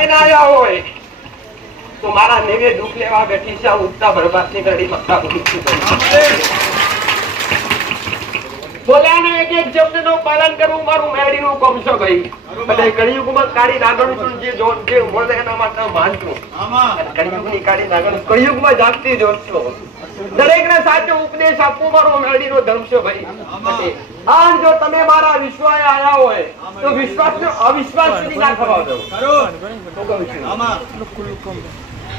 લઈને આવ્યા હોય તો મારા નેવે દુઃખ લેવા બેઠી છે ઉગતા બરબાદની ઘડી મક્કા બોલ્યાને એક એક શબ્દનું પાલન કરવું મારું મેળીનું કામ છે ભાઈ. અને કળિયુગમાં કાળી નાગણ જે બોલે એના માટે માનતું. કળિયુગની કાળી નાગણ કળિયુગમાં જાગતી જોશો. દરેકને સાચો ઉપદેશ આપવો મારો મેળીનો ધર્મ છે ભાઈ. આજ જો તમે મારા વિશ્વાસે આયા હોય તો વિશ્વાસનો અવિશ્વાસ સુધી ના થવા દો.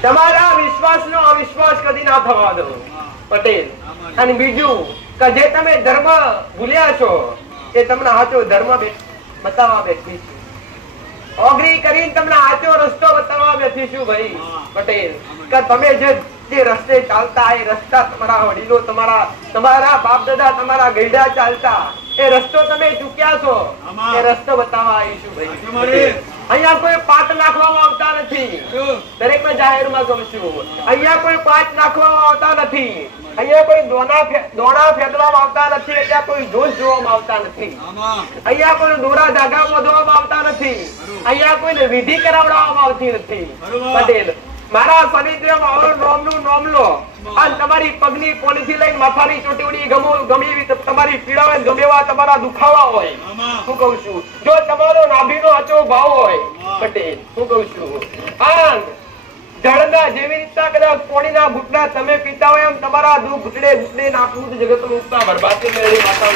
તમારા વિશ્વાસનો અવિશ્વાસ કદી ના થવા દો પટેલ. અને બીજું કે જે તમે ધર્મ ભૂલ્યા છો એ તમને સાચો ધર્મ બતાવવા બેઠી છું. ઓગરી કરીને તમને સાચો રસ્તો બતાવવા બેઠી છું ભાઈ પટેલ. કે તમે જે રસ્તે ચાલતા એ રસ્તા તમારા વડીલો તમારા બાપ દાદા તમારા ગઈડા ચાલતા એ રસ્તો તમે ચૂક્યા છો. એ રસ્તો બતાવવા આવીશું ભાઈ. અહીંયા કોઈ પાટ નાખવામાં આવતા નથી. દરેક ને જાહેરમાં કહું છું અહીંયા કોઈ પાટ નાખવામાં આવતા નથી. અહીંયા કોઈ દોણા ફેંકવામાં આવતા નથી. અહીંયા કોઈ જોશ જોવામાં આવતા નથી. અહીંયા કોઈ દોરા ધાગા બાંધવામાં આવતા નથી. અહીંયા કોઈને વિધિ કરાવડાવવામાં આવતી નથી પટેલ. મારા સાનિધ્યમાં નામનું નામ લો અને તમારી પગની પોલીથી લઈને માથાની ચોટીવડી ગમે એવી તમારી પીડા હોય ગમે એવા તમારા દુખાવા હોય હું કહું છું જો તમારો નાભીનો અચો ભાવ હોય પટેલ હું કહું છું આ જળના જેવી રીતના કદાચ પોણીના ઘૂંટડા તમે પીતા હોય એમ તમારા દુઃખ ઘૂંટડે ઘૂંટડે નાખવું જગતનું ઉગતા બરબાદી મેળવી માતા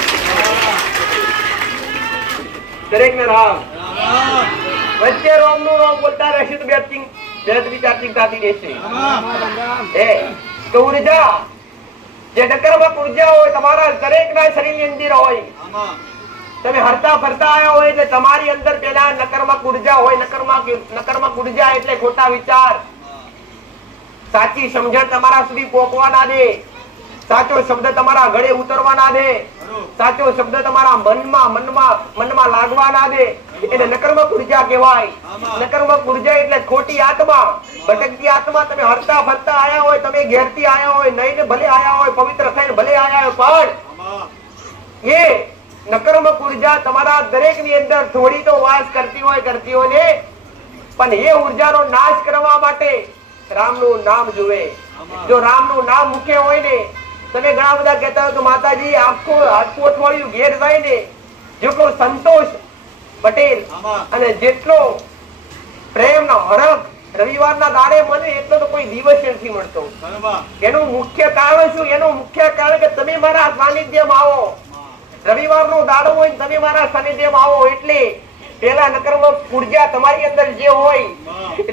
દરેક ને રામ વચ્ચે રામનું નામ બોલતા રહેશે તો ચાર્જિંગ થતી રહેશે. તો ઉર્જા જે નકારાત્મક ઉર્જા હોય તમારા દરેકના શરીરની અંદર હોય. તમે હરતા ફરતા આવ્યા હોય એટલે તમારી અંદર પેલા નકારાત્મક ઉર્જા હોય. નકારાત્મક ઉર્જા એટલે ખોટા વિચાર. સાચી સમજણ તમારા સુધી પહોંચવા ના દે. સાચો શબ્દ તમારા ગળે ઉતરવા ના દે. સાચો શબ્દ તમારા મનમાં લાગવા ના દે. એને નકારાત્મક ઉર્જા કહેવાય. નકારાત્મક ઉર્જા એટલે ખોટી આત્મા, ભટકતી આત્મા. તમે હરતા ફરતા આયા હોય, તમે ઘેરથી આયા હોય, નહીં ભલે આયા હોય, પવિત્ર થઈને ભલે આયા હોય, પણ એ નકારાત્મક ઉર્જા તમારા દરેક ની અંદર થોડી તો વાસ કરતી હોય ને, પણ એ ઉર્જાનો નાશ કરવા માટે રામનું નામ જુએ. જો રામનું નામ મુખ્ય હોય ને, તમે ઘણા બધા કહેતા હોય તો માતાજી આખું અઠવાડિયું ઘેર જાય ને જેટલો સંતોષ પટેલ અને જેટલો પ્રેમ નો હરખ રવિવારના દાડે મળે એટલો તો કોઈ દિવસ નથી મળતો. એનું મુખ્ય કારણ શું? એનું મુખ્ય કારણ કે તમે મારા સાનિધ્યમાં આવો. રવિવારનો દાડો હોય તમે મારા સાનિધ્યમાં આવો એટલે પેલા નકારાત્મક ઉર્જા તમારી અંદર જે હોય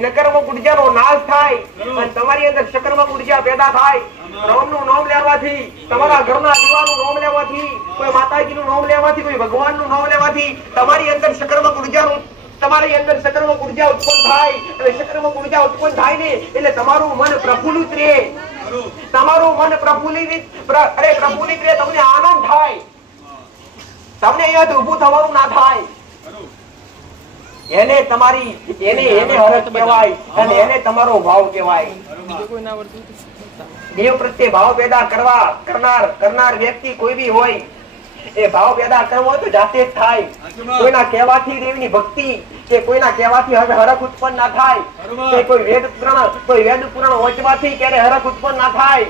નકારાત્મક ઉર્જાનો નાશ થાય અને તમારી અંદર સકારાત્મક ઉર્જા પેદા થાય. રામનું નામ લેવાથી, તમારા ઘરના દીવાનું નામ લેવાથી, કોઈ માતાજીનું નામ લેવાથી, કોઈ ભગવાનનું નામ લેવાથી તમારી અંદર સકારાત્મક ઉર્જાનું તમારી અંદર સકારાત્મક ઉર્જા ઉત્પન્ન થાય. અને સકારાત્મક ઉર્જા ઉત્પન્ન થાય ને એટલે તમારું મન પ્રફુલ્લિત રહે. તમારું મન પ્રફુલ્લિત રહે. તમને આનંદ થાય. તમને અહીંયાથી ઊભું થવાનું ના થાય. એને હરખ કહેવાય અને એને તમારો ભાવ કહેવાય. દેવ પ્રત્યે ભાવ પેદા કરનાર વ્યક્તિ કોઈ બી હોય એ ભાવ પેદા કરવો હોય તો જાતે જ થાય. કોઈના કહેવાથી દેવની ભક્તિ કે કોઈના કહેવાથી હરખ ઉત્પન્ન ના થાય. કોઈ વેદ પુરાણ વાંચવાથી ક્યારે હરખ ઉત્પન્ન ના થાય.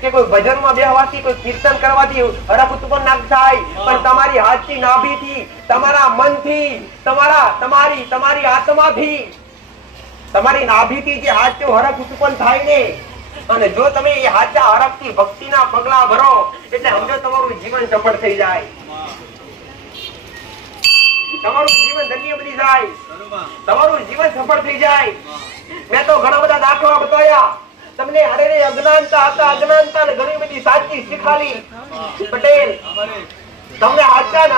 કે કોઈ ભજનમાં બેહવાથી, કોઈ કીર્તન કરવાથી હરખ ઉત્પન્ન ના થાય. પણ તમારી હાથથી, નાભીથી, તમારા મનથી, તમારી આત્માથી, તમારી નાભીથી જે હાથથી હરખ ઉત્પન્ન થાય ને, અને જો તમે એ હાચા હરખથી ભક્તિના પગલા ભરો એટલે સમજો તમારું જીવન સફળ થઈ જાય. તમારું જીવન ધન્ય બની જાય. તમારું જીવન સફળ થઈ જાય. મેં તો ઘણા બધા દાખલા બતાવ્યા તમને. અરે અજ્ઞાનતા હતા, અજ્ઞાનતા ને ઘણી બધી સાચી શીખાલી પટેલ. તમને હાચા ને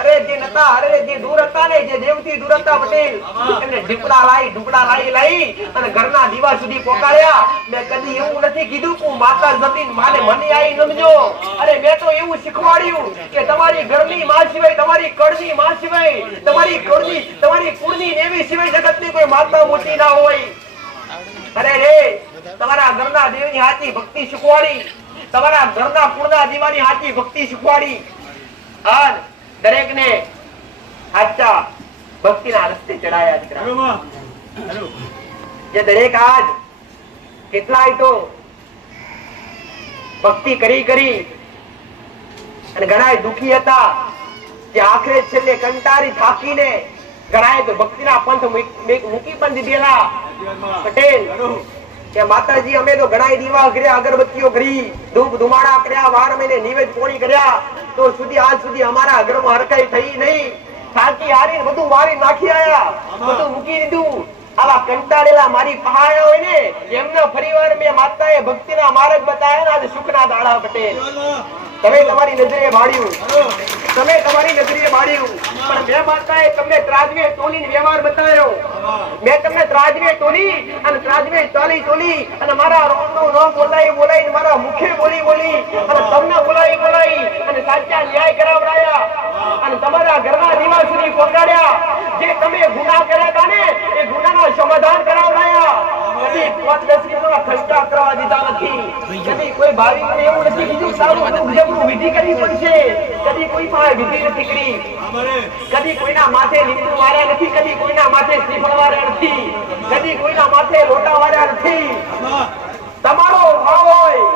અરે જે નતા, જે દૂર હતા ને, જે દેવથી દૂર હતા પટેલ, એમને ઢીપડા લાઈ અને ઘરના દીવા સુધી પોકાડ્યા. મેં કદી એવું નથી કીધું કે માતા જમીન માને મને આઈ નમજો. અરે મેં તો એવું શીખવાડ્યું કે તમારી ઘરની માં સિવાય, તમારી કળની માં સિવાય, તમારી કુળની દેવી સિવાય જગતની કોઈ માતા મોટી ના હોય. અરે તમારા ઘરના દેવની હાચી ભક્તિ શીખવાડી, તમારા ઘરના કુળના દીવાની હાચી ભક્તિ શીખવાડી. દરેક ને સાચા ભક્તિના રસ્તે ચડાયા. જે દરેક આજ કેટલાય તો ભક્તિ કરી કરી અને ઘણાય દુખી હતા, જે આખરે છેલ્લે કંટાળી થાકીને ઘણાય તો ભક્તિના પંથ મૂકી પણ દીધેલા. પટેલ કે માતાજી અમે તો ઘણા દીવા કર્યા, અગરબત્તીઓ કરી, ધૂપ ધુમાડા કર્યા, 12 મહિને નિવેદ પોણી કર્યા, તો સુધી આજ સુધી અમારા ઘરમાં હરકાઈ થઈ નહીં. થાકી હારી બધું વારી નાખી આયા, બધું મૂકી દીધું. આવા કંટાળેલા મારી પહાયા હોય ને એમના પરિવાર મેં માતાએ ભક્તિના માર્ગ બતાવ્યા. આજે સુખના દાડા. પટેલ તમે તમારી નજરે ભાડ્યું, તમે તમારી નજરે ભાડ્યું, પણ મેં માતાએ તમને ત્રાજવે તોલીને વ્યવહાર બતાવ્યો. મેં તમને ત્રાજવે તોલી અને ત્રાજવે તોલી અને મારા રોમનું નામ બોલાઈ બોલાઈને મારા મુખે બોલી અને તમને બોલાઈ અને સાચા ન્યાય કરાવડાયા અને તમારા ઘરના દીવા સુધી પહોંચાડ્યા. જે તમે ગુનાહ કર્યા હતા ને એ ગુનાનો સમાધાન કરાવડાયા. કદી 5-10 કિલોના ખર્ચા કરવા દીધા નથી. કદી કોઈ ભાવિકને એવું નથી કીધું સારું જબરું વિધિ કરવી પડશે. કદી કોઈ પાસે વિધિ નથી કરી. કદી કોઈના માથે લીંબુ વાર્યા નથી. કદી કોઈના માથે શ્રીફળ વાર્યા નથી. કદી કોઈના માથે લોટા વાર્યા નથી. તમારો ભાવ હોય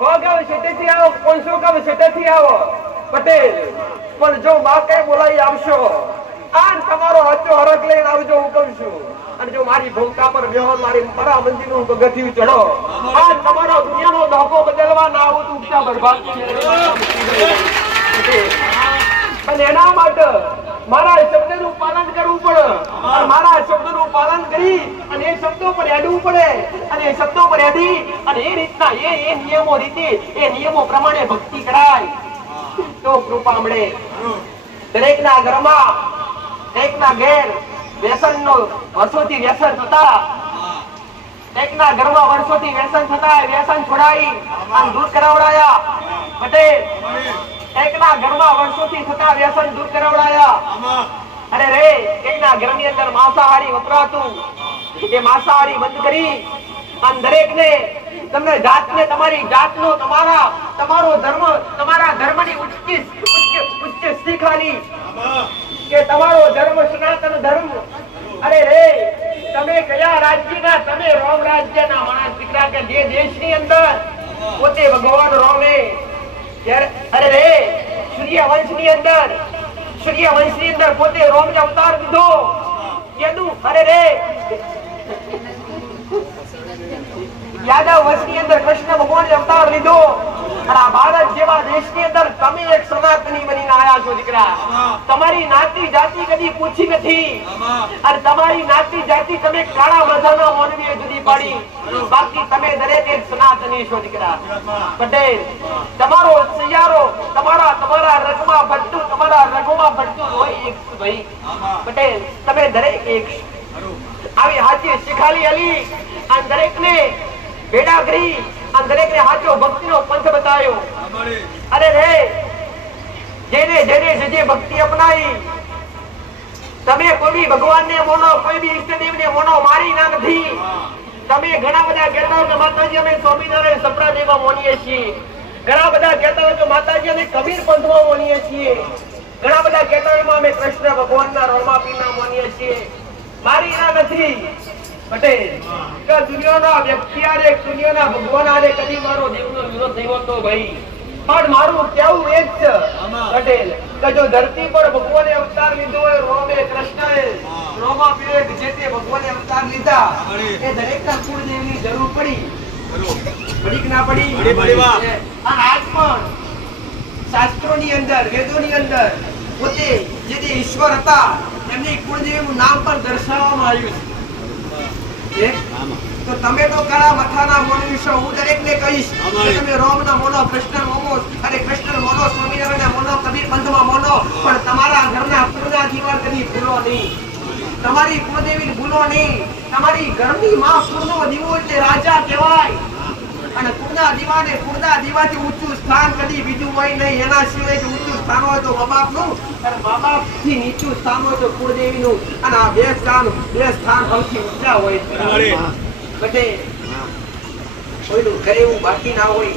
ભોગવ સેટેથી આવો, 500 કવ સેટેથી આવો પટેલ, પણ જો બાકે બોલાઈ આવશો આજ તમારો હચ્ચો હરક લઈને આવજો હું કહું છું. અને જો મારી ભૂમકા પર બેહો, મારી મારા મંદિરનું પગથિયું ચડો, આજ તમારો દુનિયાનો ધોકો બદલવા ના આવું તો ઉપચા બરબાદ. અને એના માટે મારા શબ્દનું પાલન કરવું પડે. મારા શબ્દનું પાલન કરી અને એ શબ્દો પર હેડવું પડે. અને એ શબ્દો પર હેડી અને એ રીતના એ નિયમો રીતે એ નિયમો પ્રમાણે ભક્તિ કરાય તો કૃપા મળે. દરેકના ઘરમાં એકના ઘેર વ્યસનનો વર્ષોથી વ્યસન થતા, એકના ઘરમાં વર્ષોથી વ્યસન થતા, વ્યસન છોડાવી અને દૂર કરાવડાયા. પટેલ એકના ઘરમાં વર્ષોથી થતા વ્યસન દૂર કરાવડાયા. અરે રે એકના ઘરની અંદર માંસાહારી વપરાતું એ માંસાહારી બંધ કરી અને દરેકને તમને જાતને તમારી જાતનો તમારો ધર્મ તમારા ધર્મની ઉચ્ચ શીખાલી કે તમારો ધર્મ સનાતન ધર્મ. અરે રે તમે કયા રાજ્યના? તમે રોમ રાજ્યના માણસ દીકરા કે જે દેશની અંદર પોતે ભગવાન રોમે. અરે રે સૂર્યવંશની અંદર પોતે રોમને અવતાર દીધો. કીધું અરે રે યાદવ વંશની અંદર કૃષ્ણ ભગવાને અવતાર લીધો. અને આ ભારત જેવા દેશની અંદર તમે એક સનાતની બનીને આયા છો દીકરા. તમારી નાતી જાતિ કદી પૂછી નથી અને તમારી નાતી જાતિ તમે કાળા માથાના મોનવીએ જુદી પાડી, બાકી તમે દરેક એક સનાતની છો દીકરા. પટેલ તમારો સૈયારો તમારા રગમાં ભટતું હોય એક ભાઈ. પટેલ તમે દરેક એક આવી હાચી શીખાલી અલી અને દરેકને ભેડા કરી અને દરેકને હાચો ભક્તિનો પંથ બતાવ્યો. અરે રે જેને જે ભક્તિ અપનાવી, તમે કોઈ બી ભગવાનને મોનો, કોઈ બી ઈષ્ટદેવને મોનો મારી ના નથી. તમે ઘણા બધા કહેતા હો કે માતાજી અમે સ્વામિનારાયણ સપડા દેવા મોનીએ છીએ. ઘણા બધા કહેતા હોય કે માતાજી અમે કબીર પંથમાં મોનીએ છીએ. ઘણા બધા કહેતા હોય અમે કૃષ્ણ ભગવાનના રોમાપીરના મોનીએ છીએ. મારી ના નથી. પટેલ કે દુનિયાના વ્યક્તિ આરે દુનિયાના ભગવાન આરે કદી મારો દેવનો વિરોધ થયો તો ભાઈ, પણ મારું કેવું એ જ છે પટેલ કે જો ધરતી પર ભગવાને અવતાર લીધો હોય, રોમે કૃષ્ણએ રોમા પીરે જે તે ભગવાને અવતાર લીધા, એ દરેકના કુળદેવની જરૂર પડી કે ના પડી? અને આજ પણ શાસ્ત્રોની અંદર વેદોની અંદર પોતે જે ઈશ્વર હતા એમની કુળદેવીનું નામ પણ દર્શાવવામાં આવ્યું છે. તો તમે તો કાળા મથાના મોનવી છો. હું દરેકને કહીશ કે તમે રોમના મોનો, કૃષ્ણ મોનો, અરે કૃષ્ણ મોનો, સ્વામિનારાયણ મોનો, કબીર પંથમાં મોનો, પણ તમારા ઘરના કુળના દીવા કદી ભૂલો નહીં. તમારી કુળદેવીને ભૂલો નહીં. તમારી ઘરની માં કુળનો દીવો એટલે રાજા કહેવાય. અને કુળના દીવાથી ઊંચું સ્થાન કદી બીજું હોય નહીં. એના સિવાય જો ઊંચું સ્થાન હોય તો મા-બાપનું અને મા-બાપથી નીચું સ્થાન હોય તો કુળદેવીનું. અને આ બે સ્થાન સૌથી ઊંચા હોય. બટે કોઈનું ઘરે એવું બાકી ના હોય,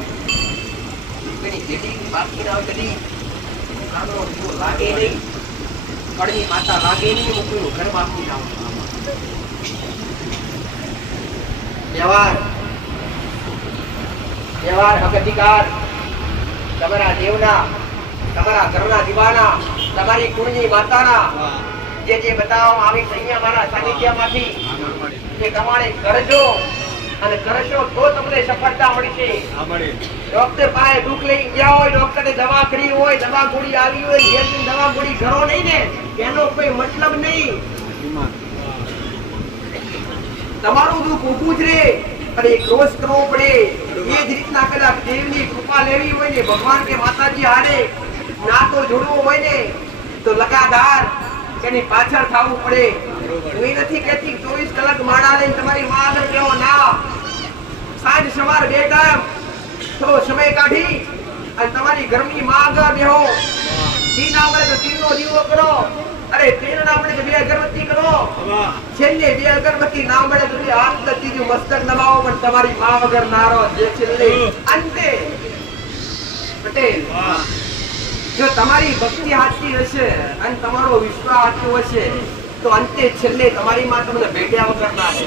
કોઈની જેટી બાકી ના હોય, કદી આનો દીવો લાગે નહીં, કડની માતા લાગે નહીં, કોઈનું ઘર બાકી ના હોય. વ્યવહાર હક અધિકાર તમારા દેવના, તમારા ઘરના દીવાના, તમારી કુળની માતાના જે બતાવવામાં આવી છે અહીંયા મારા સાનિધ્યમાંથી એ પ્રમાણે કરજો અને કરશો તો તમને સફળતા મળશે. ડોક્ટર પાસે દુઃખ લઈ ગયા હોય, ડોક્ટરે દવા કરી હોય, દવા ગોળી આવી હોય, જે દવા ગોળી ઘરો નહીં ને એનો કોઈ મતલબ નહીં. તમારું દુઃખ ઊભું જ રહે અને એક રોષ કરવો પડે. એ જ રીતના કદાચ દેવની કૃપા લેવી હોય ને, ભગવાન કે માતાજી હારે નાતો જોડવો હોય ને તો લગાતાર એની પાછળ થવું પડે. હું નથી કહેતી 24 કલાક માળા લઈને તમારી માં આગળ બેહો, ના. સાંજ સવાર 2 ટાઈમ થોડો સમય કાઢી અને તમારી ઘરની માં આગળ બેહો. તીન ના મળે તો તીનનો દીવો કરો, અરે તીન ના મળે તો 2 અગરબત્તી કરો, છેલ્લે 2 અગરબત્તી ના મળે તો 2 હાથ ત્રીજું મસ્તક નમાવો, પણ તમારી માં વગર નારો જે છેલ્લે અંતે. પટેલ, જો તમારી ભક્તિ સાચી હશે અને તમારો વિશ્વાસ સાચો હશે તો અંતે છેલ્લે તમારી માં તમને ભેટ્યા વગર ના રહે.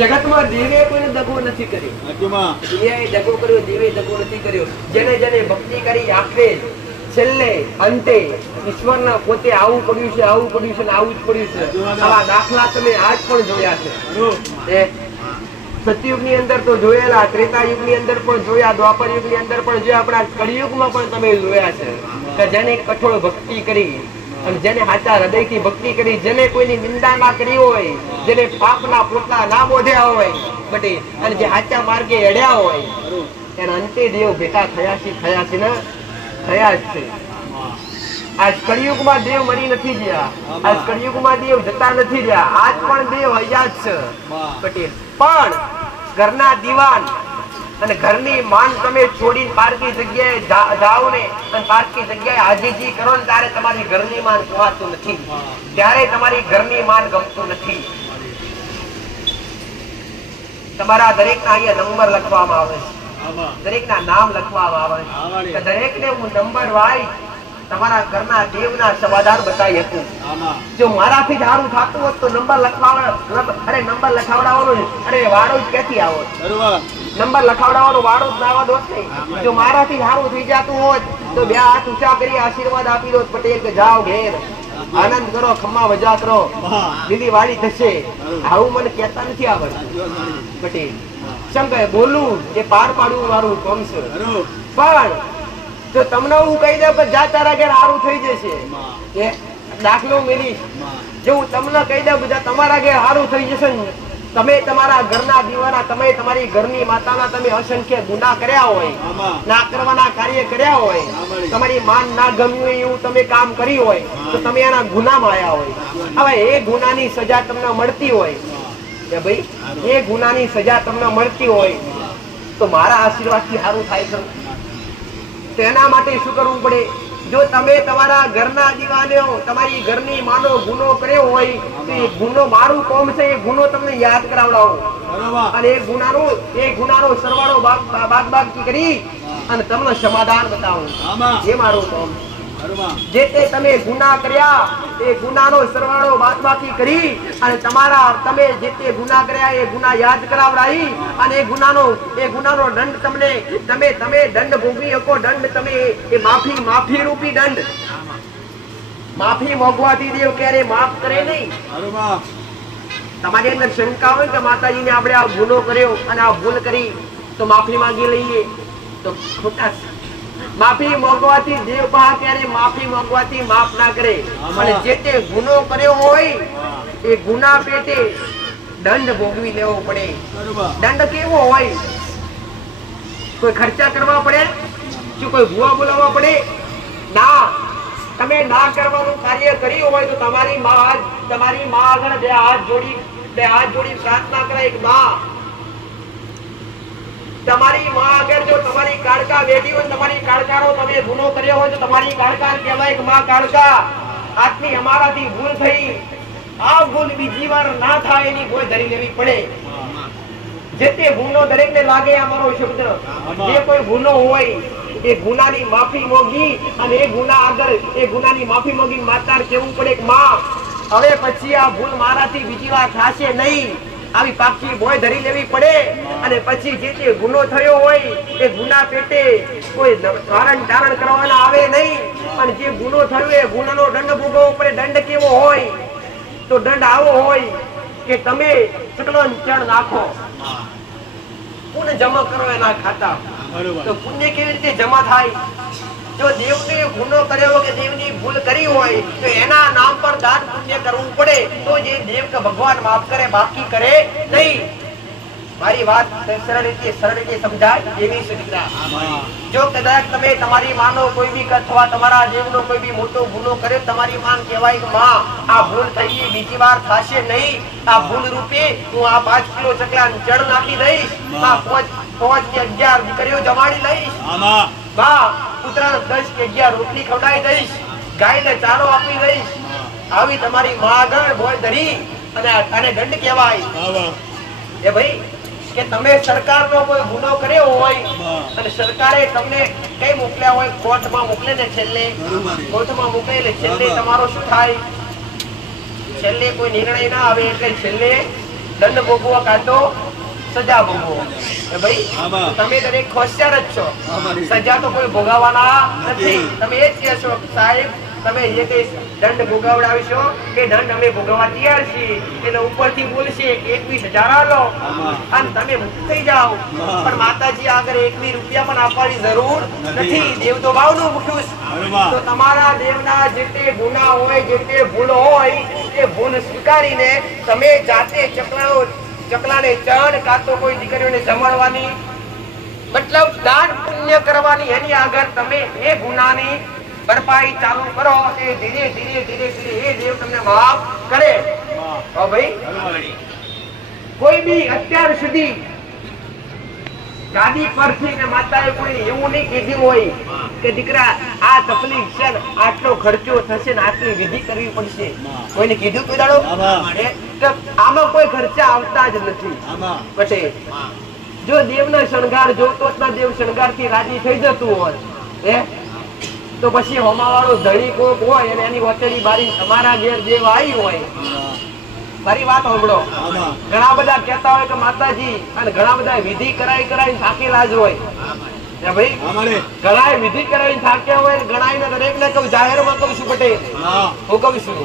જગતમાં દેવે કોઈને દગો નથી કર્યો, દુનિયાએ દગો કર્યો, દેવે દગો નથી કર્યો. જેને જેને ભક્તિ કરી આખરે છેલ્લે અંતે ઈશ્વરના પોતે આવું પડ્યું છે, આવું પડ્યું છે ને આવું જ પડ્યું છે. આવા દાખલા તમે આજ પણ જોયા છે. સતયુગ ની અંદર તો જોયેલા, ત્રેતા યુગ ની અંદર પણ જોયા, દ્વાપર યુગ ની અંદર પણ જોયા, આપણા કળિયુગમાં પણ તમે જોયા છે કે જેને કઠોળ ભક્તિ કરી અને જેને સાચા હૃદયથી ભક્તિ કરી, જેને કોઈની નિંદા ના કરી હોય, જેને પાપના પોટલા ના બોધ્યા હોય બટી અને જે સાચા માર્ગે અડ્યા હોય એના અંતે દેવ ભેટા થયા છે ને થયા જ છે. આજ કળિયુગમાં દેવ મરી નથી ગયા, આજ કળિયુગમાં દેવ જતા નથી રહ્યા, આજ પણ દેવ હૈયા જ છે પટેલ. પણ ઘરના દીવાન અને ઘરની માન તમે છોડી પારકી જગ્યાએ જાઓ ને અને પારકી જગ્યાએ હાજીજી કરો ને ત્યારે તમારી ઘરની માન કહેવાતું નથી, ત્યારે તમારી ઘરની માન ગમતું નથી. તમારા દરેકના અહીંયા નંબર લખવામાં આવે છે, દરેકના નામ લખવામાં આવે છે. દરેકને હું નંબર વાઇઝ તમારા ઘરના દેવના સમાધાન બતાવી હતું. જો મારાથી જ સારું થતું હોત તો નંબર લખાવડાવવાનો અરે વાળો જ ક્યાંથી આવો, નંબર લખાવડાવવાનો વાળો જ ના આવત નહીં. જો મારાથી સારું થઈ જતું હોત તો 2 હાથ ઊંચા કરી આશીર્વાદ આપી દો પટેલ કે જાઓ ઘેર, આનંદ કરો, ખમ્મા વજા કરો, લીલી વાડી થશે. આવું મને કહેતા નથી આવડતું પટેલ. શંકર બોલું એ પાર પાડવું મારું કામ છે. પણ જો તમને હું કહી દઉં કે જા તારા ઘેર સારું થઈ જશે, કે દાખલો મેલીશ, જો હું તમને કહી દઉં બધા તમારા ઘેર સારું થઈ જશે ને, તમે તમારા ઘરના દીવાના, તમે તમારી ઘરની માતાના તમે અસંખ્ય ગુના કર્યા હોય, ના કરવાના કાર્ય કર્યા હોય, તમારી માન ના ગમ્યું એવું તમે કામ કર્યું હોય તો તમે એના ગુનામાં આવ્યા હોય. હવે એ ગુનાની સજા તમને મળતી હોય કે ભાઈ એ ગુનાની સજા તમને મળતી હોય તો મારા આશીર્વાદથી સારું થાય છે. તેના માટે શું કરવું પડે? જો તમે તમારા ઘરના દીવાને તમારી ઘરની માનો ગુનો કર્યો હોય તો એ ગુનો મારું કામ છે, એ ગુનો તમને યાદ કરાવડાવો અને એ ગુનાનો સરવાળો બાદબાકી કરી અને તમને સમાધાન બતાવો, એ મારું કામ. જે તે તમે ગુના કર્યા એ ગુનાનો સરવાળો બાદબાકી કરી અને તમે જે તે ગુના કર્યા એ ગુના યાદ કરાવડાવી અને એ ગુનાનો દંડ તમે દંડ ભોગવી શકો. દંડ તમે એ માફી રૂપી દંડ, માફી માંગવાથી દેવ ક્યારે માફ કરે નહીં. તમારી અંદર શંકા હોય કે માતાજીને આપણે આ ગુનો કર્યો અને આ ભૂલ કરી તો માફી માંગી લઈએ તો ખોટા. માફી માંગવાથી દેવ પાસે ક્યારે માફી માંગવાથી માફ ના કરે, પણ જે તે ગુનો કર્યો હોય એ ગુના પેટે દંડ ભોગવી લેવો પડે. દંડ કેવો હોય? કોઈ ખર્ચા કરવા પડે? શું કોઈ ભૂવા બોલાવવા પડે? ના. તમે ના કરવાનું કાર્ય કર્યું હોય તો તમારી માં આગળ બે હાથ જોડી પ્રાર્થના કરે કે માં, તમારી માં આગળ જો તમારી કાળકા બેઠી હોય, તમારી કાળકાનો તમે ગુનો કર્યો હોય તો તમારી કાળકા કહેવાય કે માં કાળકા, આજની અમારાથી ભૂલ થઈ, આ ભૂલ બીજી વાર ના થાય એની કોઈ ધરી લેવી પડે. જે તે ગુનો દરેકને લાગે અમારો શબ્દ, જે કોઈ ગુનો હોય એ ગુનાની માફી માંગી અને એ ગુનાની માફી માંગી માતાને કહેવું પડે કે માં હવે પછી આ ભૂલ મારાથી બીજી વાર થશે નહીં. આવી પાકી બોય ધરી લેવી પડે અને પછી જે તે ગુનો થયો હોય એ ગુના પેટે કોઈ ધારણ કરવાના આવે નહીં. અને જે ગુનો થયો એ ગુનાનો દંડ ભોગવવો પડે. દંડ કેવો હોય તો દંડ આવો હોય કે તમે ચકલો ચણ નાખો, પુણ્ય જમા કરો એના ખાતા. તો પુણ્ય કેવી રીતે જમા થાય? જો દેવને ગુનો કર્યો કે દેવની ભૂલ કરી હોય તો એના નામ પર દાન પુણ્ય કરવું પડે, તો જે દેવ કે ભગવાન માફ કરે, બાકી કરે નહીં. મારી વાત સરળ રીતે સમજાય એવી છે દીકરા. જો કદાચ તમે તમારી માનો કોઈ બી અથવા તમારા દેવનો કોઈ બી મોટો ગુનો કરે, તમારી માન કહેવાય કે માં આ ભૂલ થઈ, બીજી વાર થશે નહીં. આ ભૂલ રૂપે હું આ 5 કિલો ચકલા જળ નાખી દઈશ, આ 5 કે 11 દીકરીઓ જમાડી લઈશ, બા પુત્ર 10 કે 11 રોટલી ખવડાવી દઈશ, ગાયને ચારો આપી દઈશ. આવી તમારી માં આગળ બોય ધરી અને દંડ કહેવાય. એ ભાઈ કે તમે સરકારનો કોઈ ગુનો કર્યો હોય અને સરકારે તમને કઈ મોકલ્યા હોય, કોર્ટમાં મોકલે ને છેલ્લે કોર્ટમાં મોકલે એટલે છેલ્લે તમારો શું થાય? છેલ્લે કોઈ નિર્ણય ના આવે એટલે છેલ્લે દંડ ભોગવો કાં તો સજા ભોગવો. ભાઈ તમે દરેક હોશિયાર જ છો, સજા તો કોઈ ભોગવવાના નથી. તમે એ જ કહેશો સાહેબ તમે જે કઈ દંડ ભોગવડાવીશો કે દંડ અમે ભોગવવા તૈયાર છીએ, એટલે ઉપરથી બોલશે કે 21,000 આલો અને તમે મુક્ત થઈ જાઓ. પણ માતાજી આગળ 1 રૂપિયા પણ આપવાની જરૂર નથી. દેવ તો ભાવનું મૂક્યું. તો તમારા દેવના જે તે ગુના હોય, જે તે ભૂલ હોય, એ ભૂલ સ્વીકારીને તમે જાતે ચકલાને ચણ કાં તો કોઈ દીકરીઓને જમાડવાની, મતલબ દાન પુણ્ય કરવાની. એની આગળ તમે એ ગુનાની ભરપાઈ ચાલુ કરો, એ ધીરે ધીરે એ દેવ તમને માફ કરે. ભાઈ કોઈ બી અત્યાર સુધી ગાદી પરથી ને માતાએ કોઈ એવું નહીં કીધું હોય કે દીકરા આ તકલીફ છે, આટલો ખર્ચો થશે ને આટલી વિધિ કરવી પડશે. કોઈને કીધું કોઈ દાડો? આમાં કોઈ ખર્ચા આવતા જ નથી. પટેલ જો દેવનો શણગાર જોતો જ ના, દેવ શણગાર થી રાજી થઈ જતું હોય તો પછી હોમાવાળો ધણી કોક હોય અને એની વચેરી બારી તમારા ઘેર દેવ આવી હોય. મારી વાત સાંભળો. ઘણા બધા કહેતા હોય કે માતાજી, અને ઘણા બધા વિધિ કરાઈ થાકેલા જ હોય. ભાઈ ઘણા વિધિ કરાવી થાક્યા હોય, ઘણા દરેક ને કહું, જાહેરમાં કહું છું પટેલ, હું કહું છું.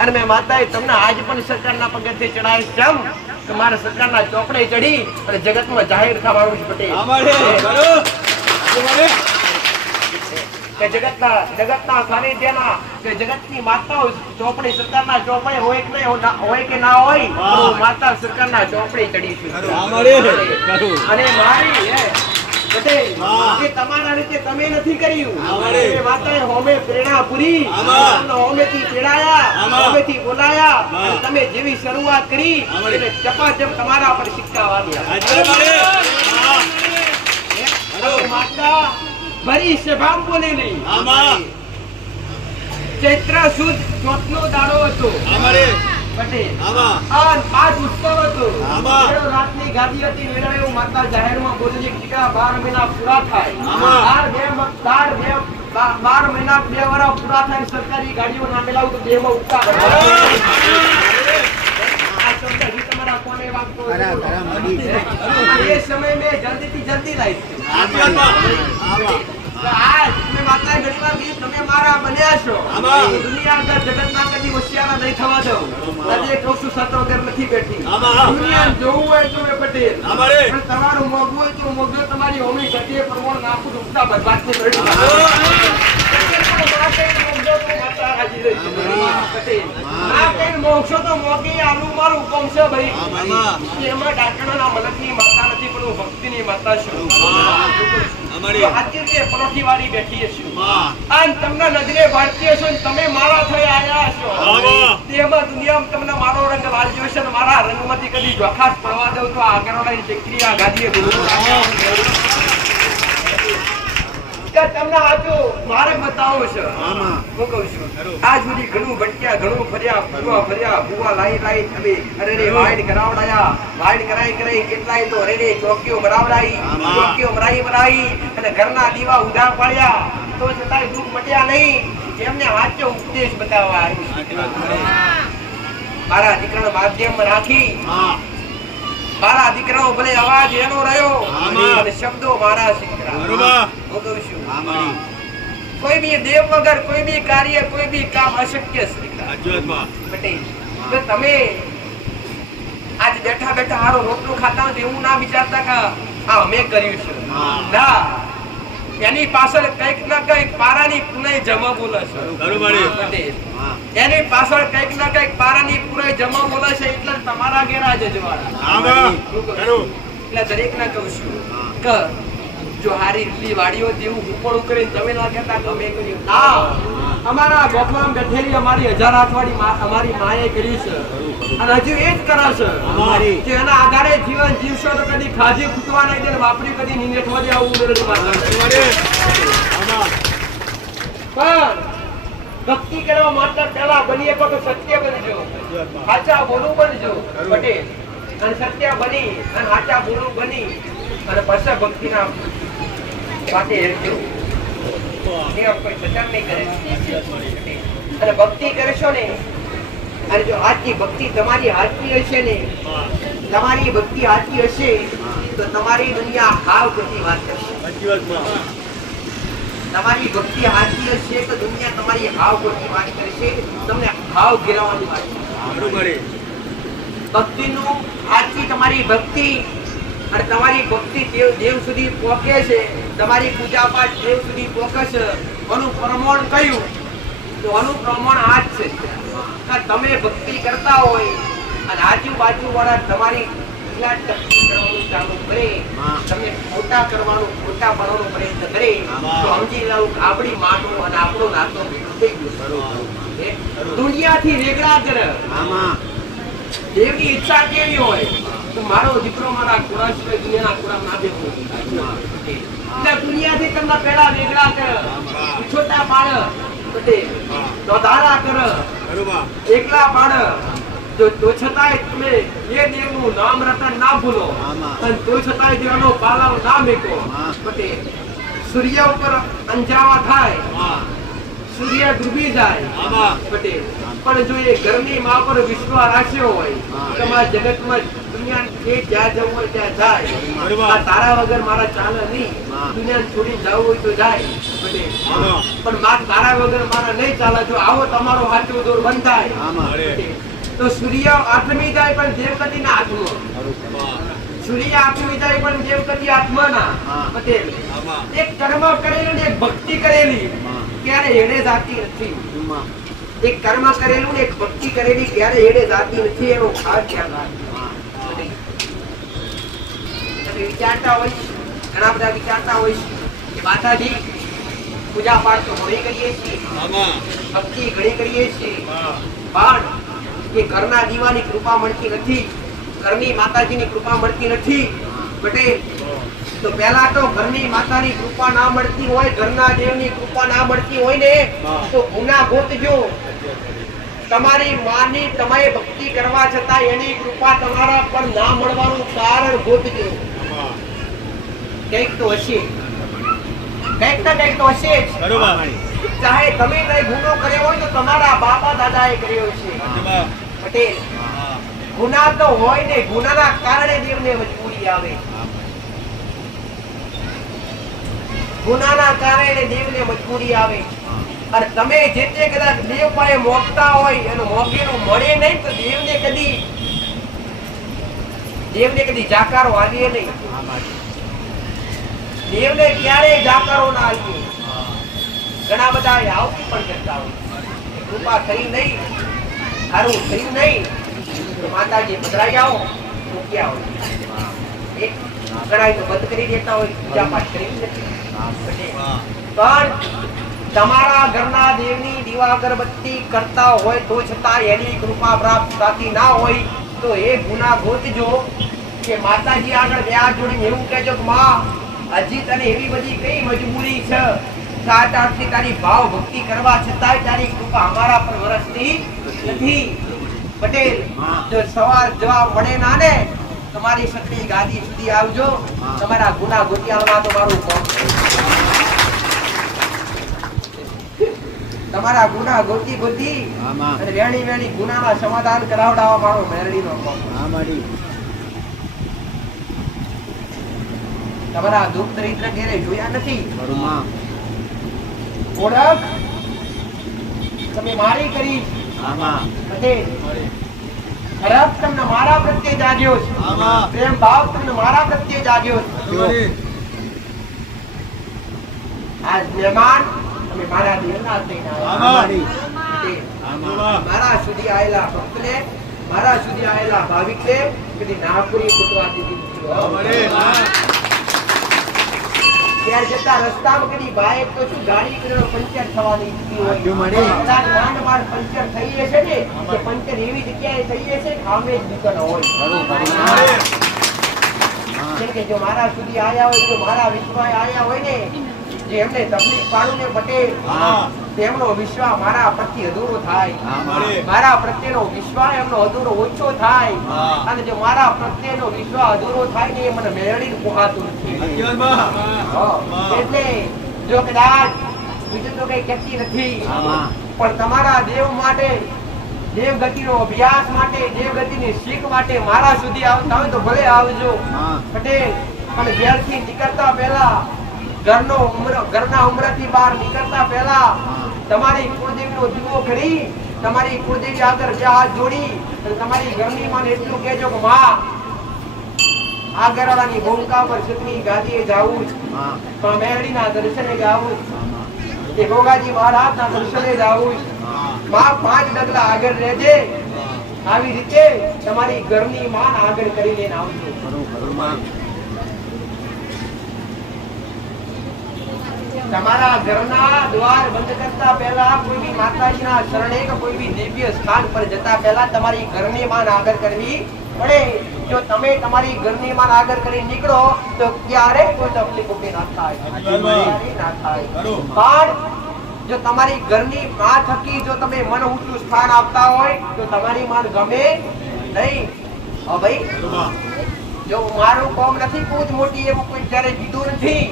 અને મેં માતાએ તમને આજ પણ સરકારના પગથિયે ચડાવીશ કેમ કે મારે સરકારના ચોપડે ચડી અને જગતમાં જાહેર થવાનું છે પટેલ. કે જગતના સાનિધ્યના કે જગતની માતાઓ ચોપડે સરકારના ચોપડે હોય કે ના હોય, માતા સરકારના ચોપડે ચડી છે. અને મારી તમારા રીતે તમે નથી કર્યું. માતાએ હોમે પ્રેરણા પૂરી, હોમેથી તેડાયા, હોમેથી બોલાયા. તમે જેવી શરૂઆત કરી એટલે ચપાચપ તમારા પર સિક્કા વાગ્યા. માતા ભરી સભા બોલેલી. ચૈત્ર સુદ ચોથનો દાડો હતો પટેલ. આ 5 ઉત્સવ હતો. રાતની ગાદી હતી. મેળાએ માતા જાહેરમાં બોલી કે 12 મહિના પૂરા થાય, 12 મહિના 2 વર્ષ પૂરા થાય, સરકારી ગાડીઓ ના મેળાવું તો દેહમાં ઉત્સાહ. તમારા કોને વાગતો એ સમય મેં જલ્દી લાવી. આજ મેં માતા ઘણી વાર કીધું તમે મારા બન્યા છો. દુનિયા આગળ જગતના કદી હોશિયાર નહીં થવા દઉં. આજે કહું છું સતો વગર નથી બેઠી. દુનિયા જોવું હોય તો મેં પટેલ, પણ તમારું મોગવું હોય તો મોગલો તમારી હોમી ઘટીએ પ્રમાણ નાખું ઉગતા બરબાદ થી મોક્ષો તો મોગી આલુ મારું હુકમ છે ભાઈ. એમાં ડાકણાના મલકની માતા નથી, પણ હું ભક્તિની માતા છું. પરોઠીવાળી બેઠી છું અને તમને નજરે ભારતીય છો, તમે મારા થઈ આવ્યા છો. તેમાં દુનિયામાં તમને મારો રંગ વાળ્યો છે, મારા રંગમાંથી કદી જોખાસ પડવા દઉં તો આગળવાળી દીકરી આ ગાદીએ તમને આજો માર્ગ બતાવો છે. હું કહું છું આજ સુધી ઘણું ભટક્યા, ઘણું ફર્યા, ભૂવા લાઈ તમે અરે વાઈડ કરાઈ કેટલાય તો અરે ચોકીઓ મરાઈ અને ઘરના દીવા ઉધા પાડ્યા, તો છતાંય દુઃખ મટ્યા નહીં. એમને વાંચો ઉપદેશ બતાવવા આવ્યું. મારા દીકરાના માધ્યમમાં રાખી મારા દીકરાનો ભલે અવાજ એનો રહ્યો અને શબ્દો મારા શીખરા હું કહું છું કોઈ બી દેવ વગર કોઈ બી કાર્ય કોઈ બી કામ અશક્ય છે. તો તમે આજ બેઠા બેઠા હારો રોટલો ખાતા હોય એવું ના વિચારતા કે આ અમે કર્યું છે. ના, એની પાછળ કઈક ના કઈક પારાની પુનઃ જમા બોલે છે. એની પાછળ કઈક ના કઈક પારાની પુનઃ જમા બોલે છે. એટલે તમારા ઘેર આજે જવાના એટલે દરેક ના કહું છું કે જો હારી લીલી વાડીઓ જેવું ઉપડું કરીને તમે ના કહેતા ગમે કર્યું. ના, અમારા ગોખલામાં બેઠેલી અમારી 1000 હાથવાળી અમારી માએ કર્યું છે અને હજુ એ જ કરાશે. જે એના આધારે જીવન જીવશો તો કદી ખાજી ખૂટવા નહીં દે, વાપરી કદી નીનેઠવા દે આવું નથી માનતા. પણ ભક્તિ કરવા માટે પહેલા બની એક વખત સત્ય બનજો, સાચા બોલું બનજો પટેલ, અને સત્ય બની અને સાચા બોલું બની અને પછી ભક્તિના સાથે હેરજો. કોઈ સત્સંગ નહીં કરે અને ભક્તિ કરશો ને, અને જો આજની ભક્તિ તમારી હાચી હશે ને, તમારી ભક્તિ હાચી હશે તો તમારી દુનિયા હાવ બધી વાત કરશે. તમારી ભક્તિ હાચી હશે તો દુનિયા તમારી હાવ બધી વાત કરશે, તમને હાવ ઘેરવાની વાત કરશે. ભક્તિનું હાચી તમારી ભક્તિ અને તમારી ભક્તિ દેવ સુધી પહોંચે છે, તમારી પૂજા પાઠ દેવ સુધી પહોંચે છે. આનું પ્રમાણ કયું? તો આનું પ્રમાણ આ જ છે કે તમે ભક્તિ કરતા હોય અને આજુબાજુ વાળા તમારી કરવાનું ચાલુ કરે, તમે ખોટા કરવાનું ખોટા બનાવવાનો પ્રયત્ન કરે તો સમજી લેવું આપણી માટું અને આપણો નાતો ભેગું થઈ ગયું. દુનિયાથી રેગડા કરે. દેવની ઈચ્છા કેવી હોય તો મારો દીકરો મારા કુરા સિવાય દુનિયાના કુરા ના દેખો. એટલે દુનિયાથી તમને પહેલા રેગડા કરે, છોટા પાડ દોધારા કરે, એકલા પાડ, તો છતાંય તમે એ દેવનું નામ રતન ના ભૂલો અને તો છતાંય દેવનો પાલવ ના મેકો. પટેલ સૂર્ય ઉપર અંજાવા થાય, સૂર્ય ડૂબી જાય પટેલ, પણ જો એ ઘરની માં પર વિશ્વાસ રાખ્યો હોય તમારા જગતમાં દુનિયા જ્યાં જવું હોય ત્યાં જાય. તારા વગર મારા ચાલે નહીં, દુનિયા છોડી જવું હોય તો જાય પટેલ, પણ તારા વગર મારા નહીં ચાલે. જો આવો તમારો હાથો દોર બંધાય તો સૂર્ય આથમી જાય પણ દેવ કદી ના હાથમાં, સૂર્ય આથમી જાય પણ દેવ કદી હાથમાં ના. પટેલ એક કર્મ કરેલું ને એક ભક્તિ કરેલી ક્યારે એડે જાતી નથી. એક કર્મ કરેલું ને એક ભક્તિ કરેલી ક્યારે એડે જાતી નથી, એનું ખાસ ધ્યાન રાખજો. તમે વિચારતા હોય, ઘણા બધા વિચારતા હોય કે માતાજી પૂજા પાઠ તો ઘણી કરીએ છીએ, ભક્તિ ઘણી કરીએ છીએ, પણ એ ઘરના દીવાની કૃપા મળતી નથી, ઘરની માતાજીની કૃપા મળતી નથી. પટેલ તો પહેલા તો ઘરની માતાની કૃપા ના મળતી હોય, ઘરના દેવની કૃપા ના મળતી હોય ને તો ગુના ગોતજો. તમારી માની તમે ભક્તિ કરવા છતાં એની કૃપા તમારા પર ના મળવાનું કારણ ગોતજો. કઈક તો હશે, કઈક તો હશે જ. ચાહે તમે કઈ ગુનો કર્યો હોય તો તમારા બાપા દાદાએ કર્યો છે. પટેલ ગુના તો હોય ને, ગુનાના કારણે દેવને મજબૂરી આવે, ગુનાના કારણે દેવને મજબૂરી આવે. અને તમે જે તે કદાચ દેવ પાસે મોકતા હોય એનું મોગેનું મળે નહીં તો દેવને કદી જાકારો આલીએ નહીં. દેવને ક્યારેય જાકારો ના આલીએ. ઘણા બધા આવતી પણ કરતા હોય, કૃપા થઈ નહીં, સારું થયું નહીં તો માતાજી પધરાઈ આવો, મૂક્યા હોય. એક ઘણા તો બંધ કરી દેતા હોય, પૂજા પાઠ કરી નથી. પણ તમારા ઘરના દેવની દીવા અગરબત્તી કરતા હોય તો છતાં એની કૃપા પ્રાપ્ત થતી ના હોય તો એ ગુના ગોતજો કે માતાજી આગળ વ્યાજ જોડીને એવું કહેજો કે માં હજી તને એવી બધી કઈ મજબૂરી છે, સાત આઠથી તારી ભાવ ભક્તિ કરવા છતાંય તારી કૃપા અમારા પર વરસતી નથી. પટેલ જો સવાર જવાબ મળે ના ને તમારી સકડી ગાદી સુધી આવજો, તમારા ગુના ગોતિયામાં તો મારું કામ તમારા ગુના ગોતી ગોતી અને વેણી વેણી ગુનાના સમાધાન કરાવડાવવા મારો મેરડીનો કોમ. તમારા દુઃખ દરિદ્ર ઘેરે જોયા નથી. ઓળખ તમે મારી કરી ખરાબ તમને મારા પ્રત્યે જાગ્યો છે. પ્રેમ ભાવ તમને મારા પ્રત્યે જાગ્યો છે. આજ મહેમાન તમે મારા દેવના થઈને આવ્યા. મારા સુધી આયેલા ભક્તને, મારા સુધી આયેલા ભાવિકને કદી નાપુરી કૂટવા દીધી. ત્યાર જતા રસ્તામાં કદી બાઇક તો શું ગાડી કરેલો પંચર થવાની હોય. માંડ માંડ પંચર થઈ છે ને કે પંચર એવી જગ્યાએ થઈ છે કે આમે જ દુકાન હોય. કે જો મારા સુધી આયા હોય, જો મારા વિશ્વાસ આયા હોય ને, જે એમને તકલીફ પાડું ને પટેલ તેમનો વિશ્વાસ મારા પ્રત્યે અધૂરો થાય. મારા પ્રત્યેનો વિશ્વાસ એમનો અધૂરો ઓછો થાય. અને જો મારા પ્રત્યેનો વિશ્વાસ અધૂરો થાય ને એ મને મેળવી પોહાતું નથી. એટલે જો કદાચ બીજું તો કઈ કહેતી નથી, પણ તમારા દેવ માટે, દેવ ગતિનો અભ્યાસ માટે, દેવ ગતિની શીખ માટે મારા સુધી આવતા હોય તો ભલે આવજો પટેલ. પણ ઘેરથી નીકળતા પહેલા, ઘરના ઉમરાથી બહાર નીકળતા પહેલા તમારી કુળદેવીનો દીવો કરી, તમારી કુળદેવી આગળ બે હાથ જોડી અને તમારી ઘરની માં એટલું કહેજો કે માં, આ ગરાડાની ભૂમિકા પર છત્રી ગાદીએ જાવું, માં મેરડીના દર્શને જાવું, એ ગોગાજી મહારાજના દર્શને જાવું, માં 5 ડગલા આગળ રહેજે. આવી રીતે તમારી ઘરની માં આગળ કરી લઈને આવજો. તમારા ઘરના દ્વાર બંધ કરતા પહેલા, કોઈ બી માતાજીના શરણે કે કોઈ બી દિવ્ય સ્થાન પર જતા પહેલા તમારી ઘરની માં આગળ કરવી પડે. જો તમે તમારી ઘરની માં આગળ કરી નીકળો તો ક્યારે કોઈ તકલીફ ઉભી ના થાય. પણ જો તમારી ઘરની માં થકી જો તમે મન ઊંચું સ્થાન આપતા હોય તો તમારી માં ગમે નહીં. ભાઈ જો મારું કામ નથી કોઈ મોટી એવું કોઈ ક્યારે કીધું નથી.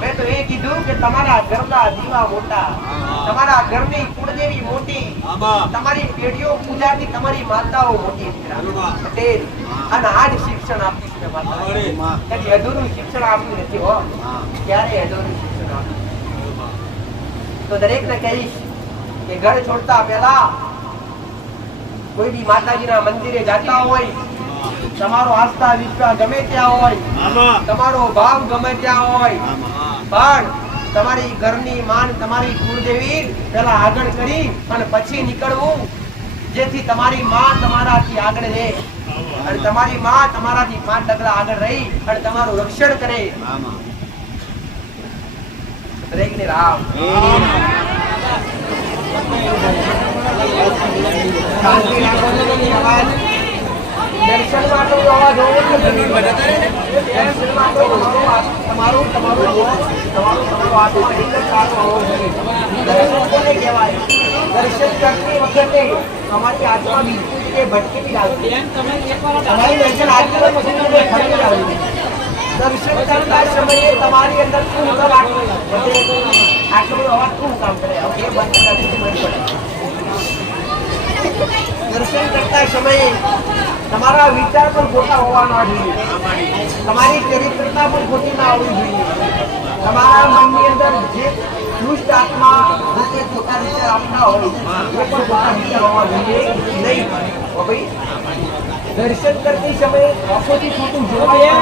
મેં તો એ કીધું કે તમારા ઘરના દીવા મોટા, તમારા ઘરની કુળદેવી મોટી, તમારી પેઢીઓ પૂજાથી તમારી માતાઓ મોટી પટેલ. અને આ જ શિક્ષણ આપ્યું છે માતા. કદી અધૂરું શિક્ષણ આપ્યું નથી હો, ક્યારે અધૂરું શિક્ષણ આપ્યું. તો દરેકને કહીશ કે ઘર છોડતા પહેલા કોઈ બી માતાજીના મંદિરે જતા હોય, તમારો આસ્થા વિશ્વાસ ગમે ત્યાં હોય, તમારો ભાવ ગમે ત્યાં હોય, પણ તમારી ઘરની માન, તમારી કુળદેવી પેલા આગળ કરી અને પછી નીકળવું, જેથી તમારી માં તમારાથી આગળ રહે અને તમારી માં તમારાથી 5 ડગલા આગળ રહી અને તમારું રક્ષણ કરે. દરેકને રામ દર્શન માટે અવાજ હોવો કે દર્શન માટે તમારું આત્મા એક જ સારો હોવો જોઈએ. દર્શન કોને કહેવાય? દર્શન કરતી વખતે તમારી આત્મા બીજી જગ્યાએ ભટકી લાગતી. તમારી દર્શન આત્મા ફરી લાગતી. દર્શન કરતા સમયે તમારી અંદર શું આટલો અવાજ શું કામ કરે? એ બંધ કરતી પડે. દર્શન કરતા સમયે તમારા વિચાર પણ ખોટા હોવા ના જોઈએ, તમારી ચરિત્રતા પણ ખોટી ના હોવી જોઈએ. તમારા મનની અંદર જે દુષ્ટ આત્મા જે ખોટા વિચાર આપતા હોય એ પણ ખોટા વિચાર હોવા જોઈએ નહીં. ભાઈ દર્શન કરતી સમયે આંખોથી ખોટું જોવાય,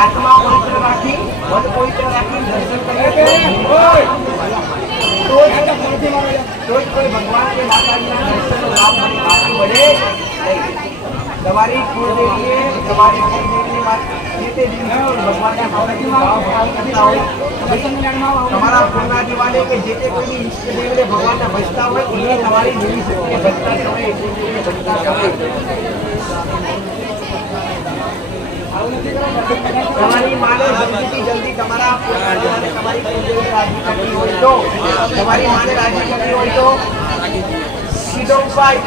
આત્મા પવિત્ર રાખી, મન પવિત્ર રાખી દર્શન કરીએ તો જ કોઈ ભગવાન કે માતાજીના દર્શનનો લાભ મળે નહીં. તમારી કુળદેવીએ, તમારી કુળદેવીની તમારા પૂર્ણા દિવાલે કે જે તે કોઈ ઈષ્ટદેવને ભગવાનના ભજતા હોય એ તમારી દેવી શક્તિને ભજતા સમયે તમારી માને જલ્દી તમારા તમારી કુળદેવીને રાજી કરવી હોય તો, તમારી માને રાજી કરવી હોય તો સીધો ઉપાય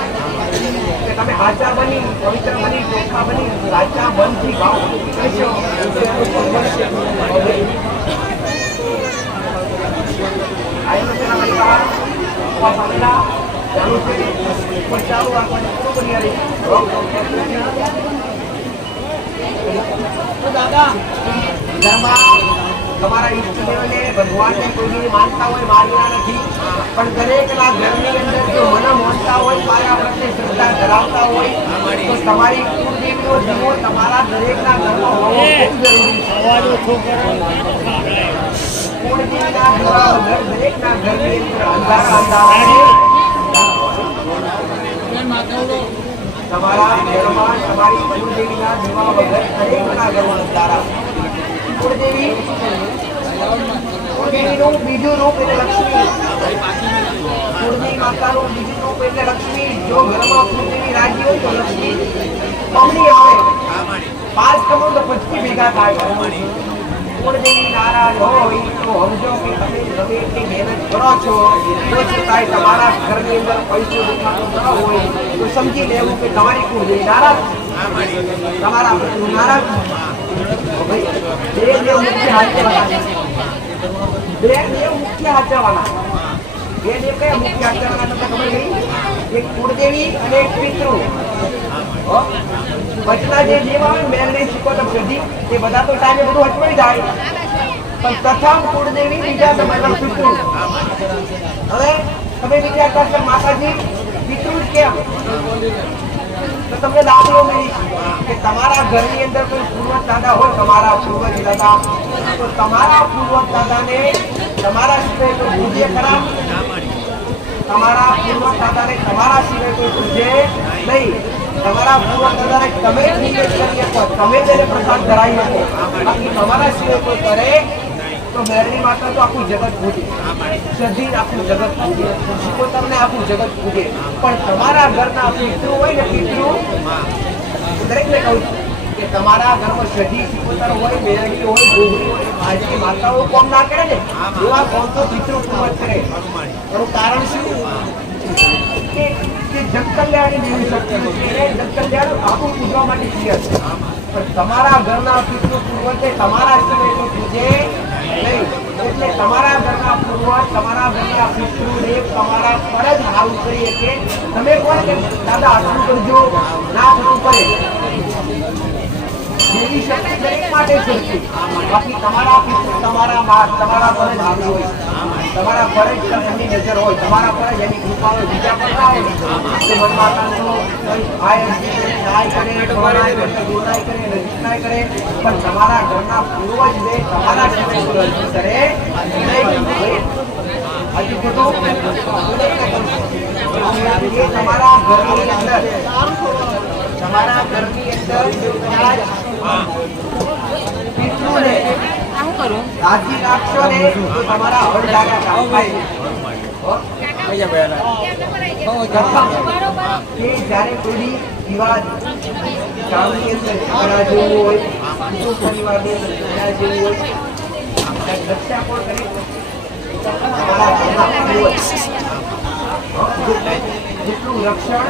કે તમે આચા બની, પવિત્ર બની, ચોખ્ખા બની, આચા બનથી ભાવ આયો તેના મૈકા પાસેલા ચાલુ છે પણ ચાલુ આપણે પૂરું કરી રહી તો દાદા ઘરમાં તમારા ઈષ્ટદેવને ભગવાનને કોઈની માનતા હોય માનના નથી પણ દરેકના ઘરની અંદર જો મન માનતા હોય મારા પ્રત્યે શ્રદ્ધા ધરાવતા હોય તો તમારી કુળદેવીનો દીવો તમારા દરેકના ઘરમાં હોવો ખૂબ જરૂરી છે કુળદેવીના દીવા વગર દરેકના ઘરની અંદર અંધારા તમારા ઘરમાં તમારી કુળદેવીના દીવા વગર દરેકના ઘરમાં અંધારા કુળદેવીનું બીજું રૂપ એટલે લક્ષ્મી કુળદેવી માતાનું બીજું રૂપ એટલે લક્ષ્મી જો ઘરમાં કુળદેવી રાજી હોય તો લક્ષ્મી કમની આવે 5 કમળ તો 25 ભેગા થાય કુળદેવી નારાજ હોય તો સમજો કે તમે ગમે એટલી મહેનત કરો છો તો છતાંય તમારા ઘરની અંદર પૈસો દેખાતો ન હોય તો સમજી લેવું કે તમારી કુળદેવી નારાજ તમારા પ્રભુ નારાજ એક કુળદેવી અને એક પિતૃ વચના જે દેવ આવે મેલની શીખોતર સુધી એ બધા તો ટાઈમે બધું હચવાઈ જાય પણ પ્રથમ કુળદેવી બીજા તમારા પિતૃ હવે તમે વિચાર કરશો માતાજી પિતૃ કેમ તો તમને દાખલો મળી કે તમારા ઘરની અંદર કોઈ પૂર્વજ દાદા હોય તમારા પૂર્વજ દાદા તો તમારા પૂર્વજ દાદાને તમારા સિવાય કોઈ પૂજ્ય ખરા તમારા પૂર્વજ દાદાને તમારા સિવાય કોઈ પૂજે નહીં તમારા પૂર્વજ દાદાને તમે જ નિવેદ કરી શકો તમે તેને પ્રસાદ ધરાવી શકો બાકી તમારા સિવાય કોઈ કરે તો મેરડી માતા તો આખું જગત પૂજે સધી આખું જગત પૂજે શિકોતરને આખું જગત પૂજે પણ તમારા ઘરના પિતૃ હોય ને પિતૃ દરેકને કહું છું કે તમારા ઘરમાં સધી શિકોતર હોય મેરડી હોય ગોગરી હોય આજની માતાઓ કોમ ના કરે ને એવા કોમ તો પિતૃ પૂર્વજ કરે એનું કારણ શું કે જગકલ્યાણી દેવી શક્તિ છે જગકલ્યાણ આખું પૂજવા માટે ક્લિયર છે પણ તમારા ઘરના પિતૃ પૂર્વજે તમારા સમયનું પૂજે એટલે તમારા ઘરના પૂર્વજ તમારા ઘરના પિતૃને તમારા પર જ હારું કરીએ કે તમે કોણ કે દાદા આટલું કરજો ના થવું પડે દેવી શક્તિ દરેક માટે શક્તિ બાકી તમારા પિતૃ તમારા પર જ હારું હોય તમારા પર જ એમની નજર હોય તમારા પર જ એની કૃપા હોય બીજા પર ના હોય કે મનમાં કાંતો પણ તમારા ઘરના પૂર્વજ ને તમારા કરે હજુ ખોટું તમારા ઘરની અંદર પિતૃને રાજી રાખશો ને તો તમારા હળદાગા કામ થાય જ્યારે કોઈ વિવાદ ગામની અંદર ઝઘડા જેવું હોય કુટુંબ પરિવારની અંદર ઝઘડા જેવું હોય રક્ષા કોણ કરે જેટલું રક્ષણ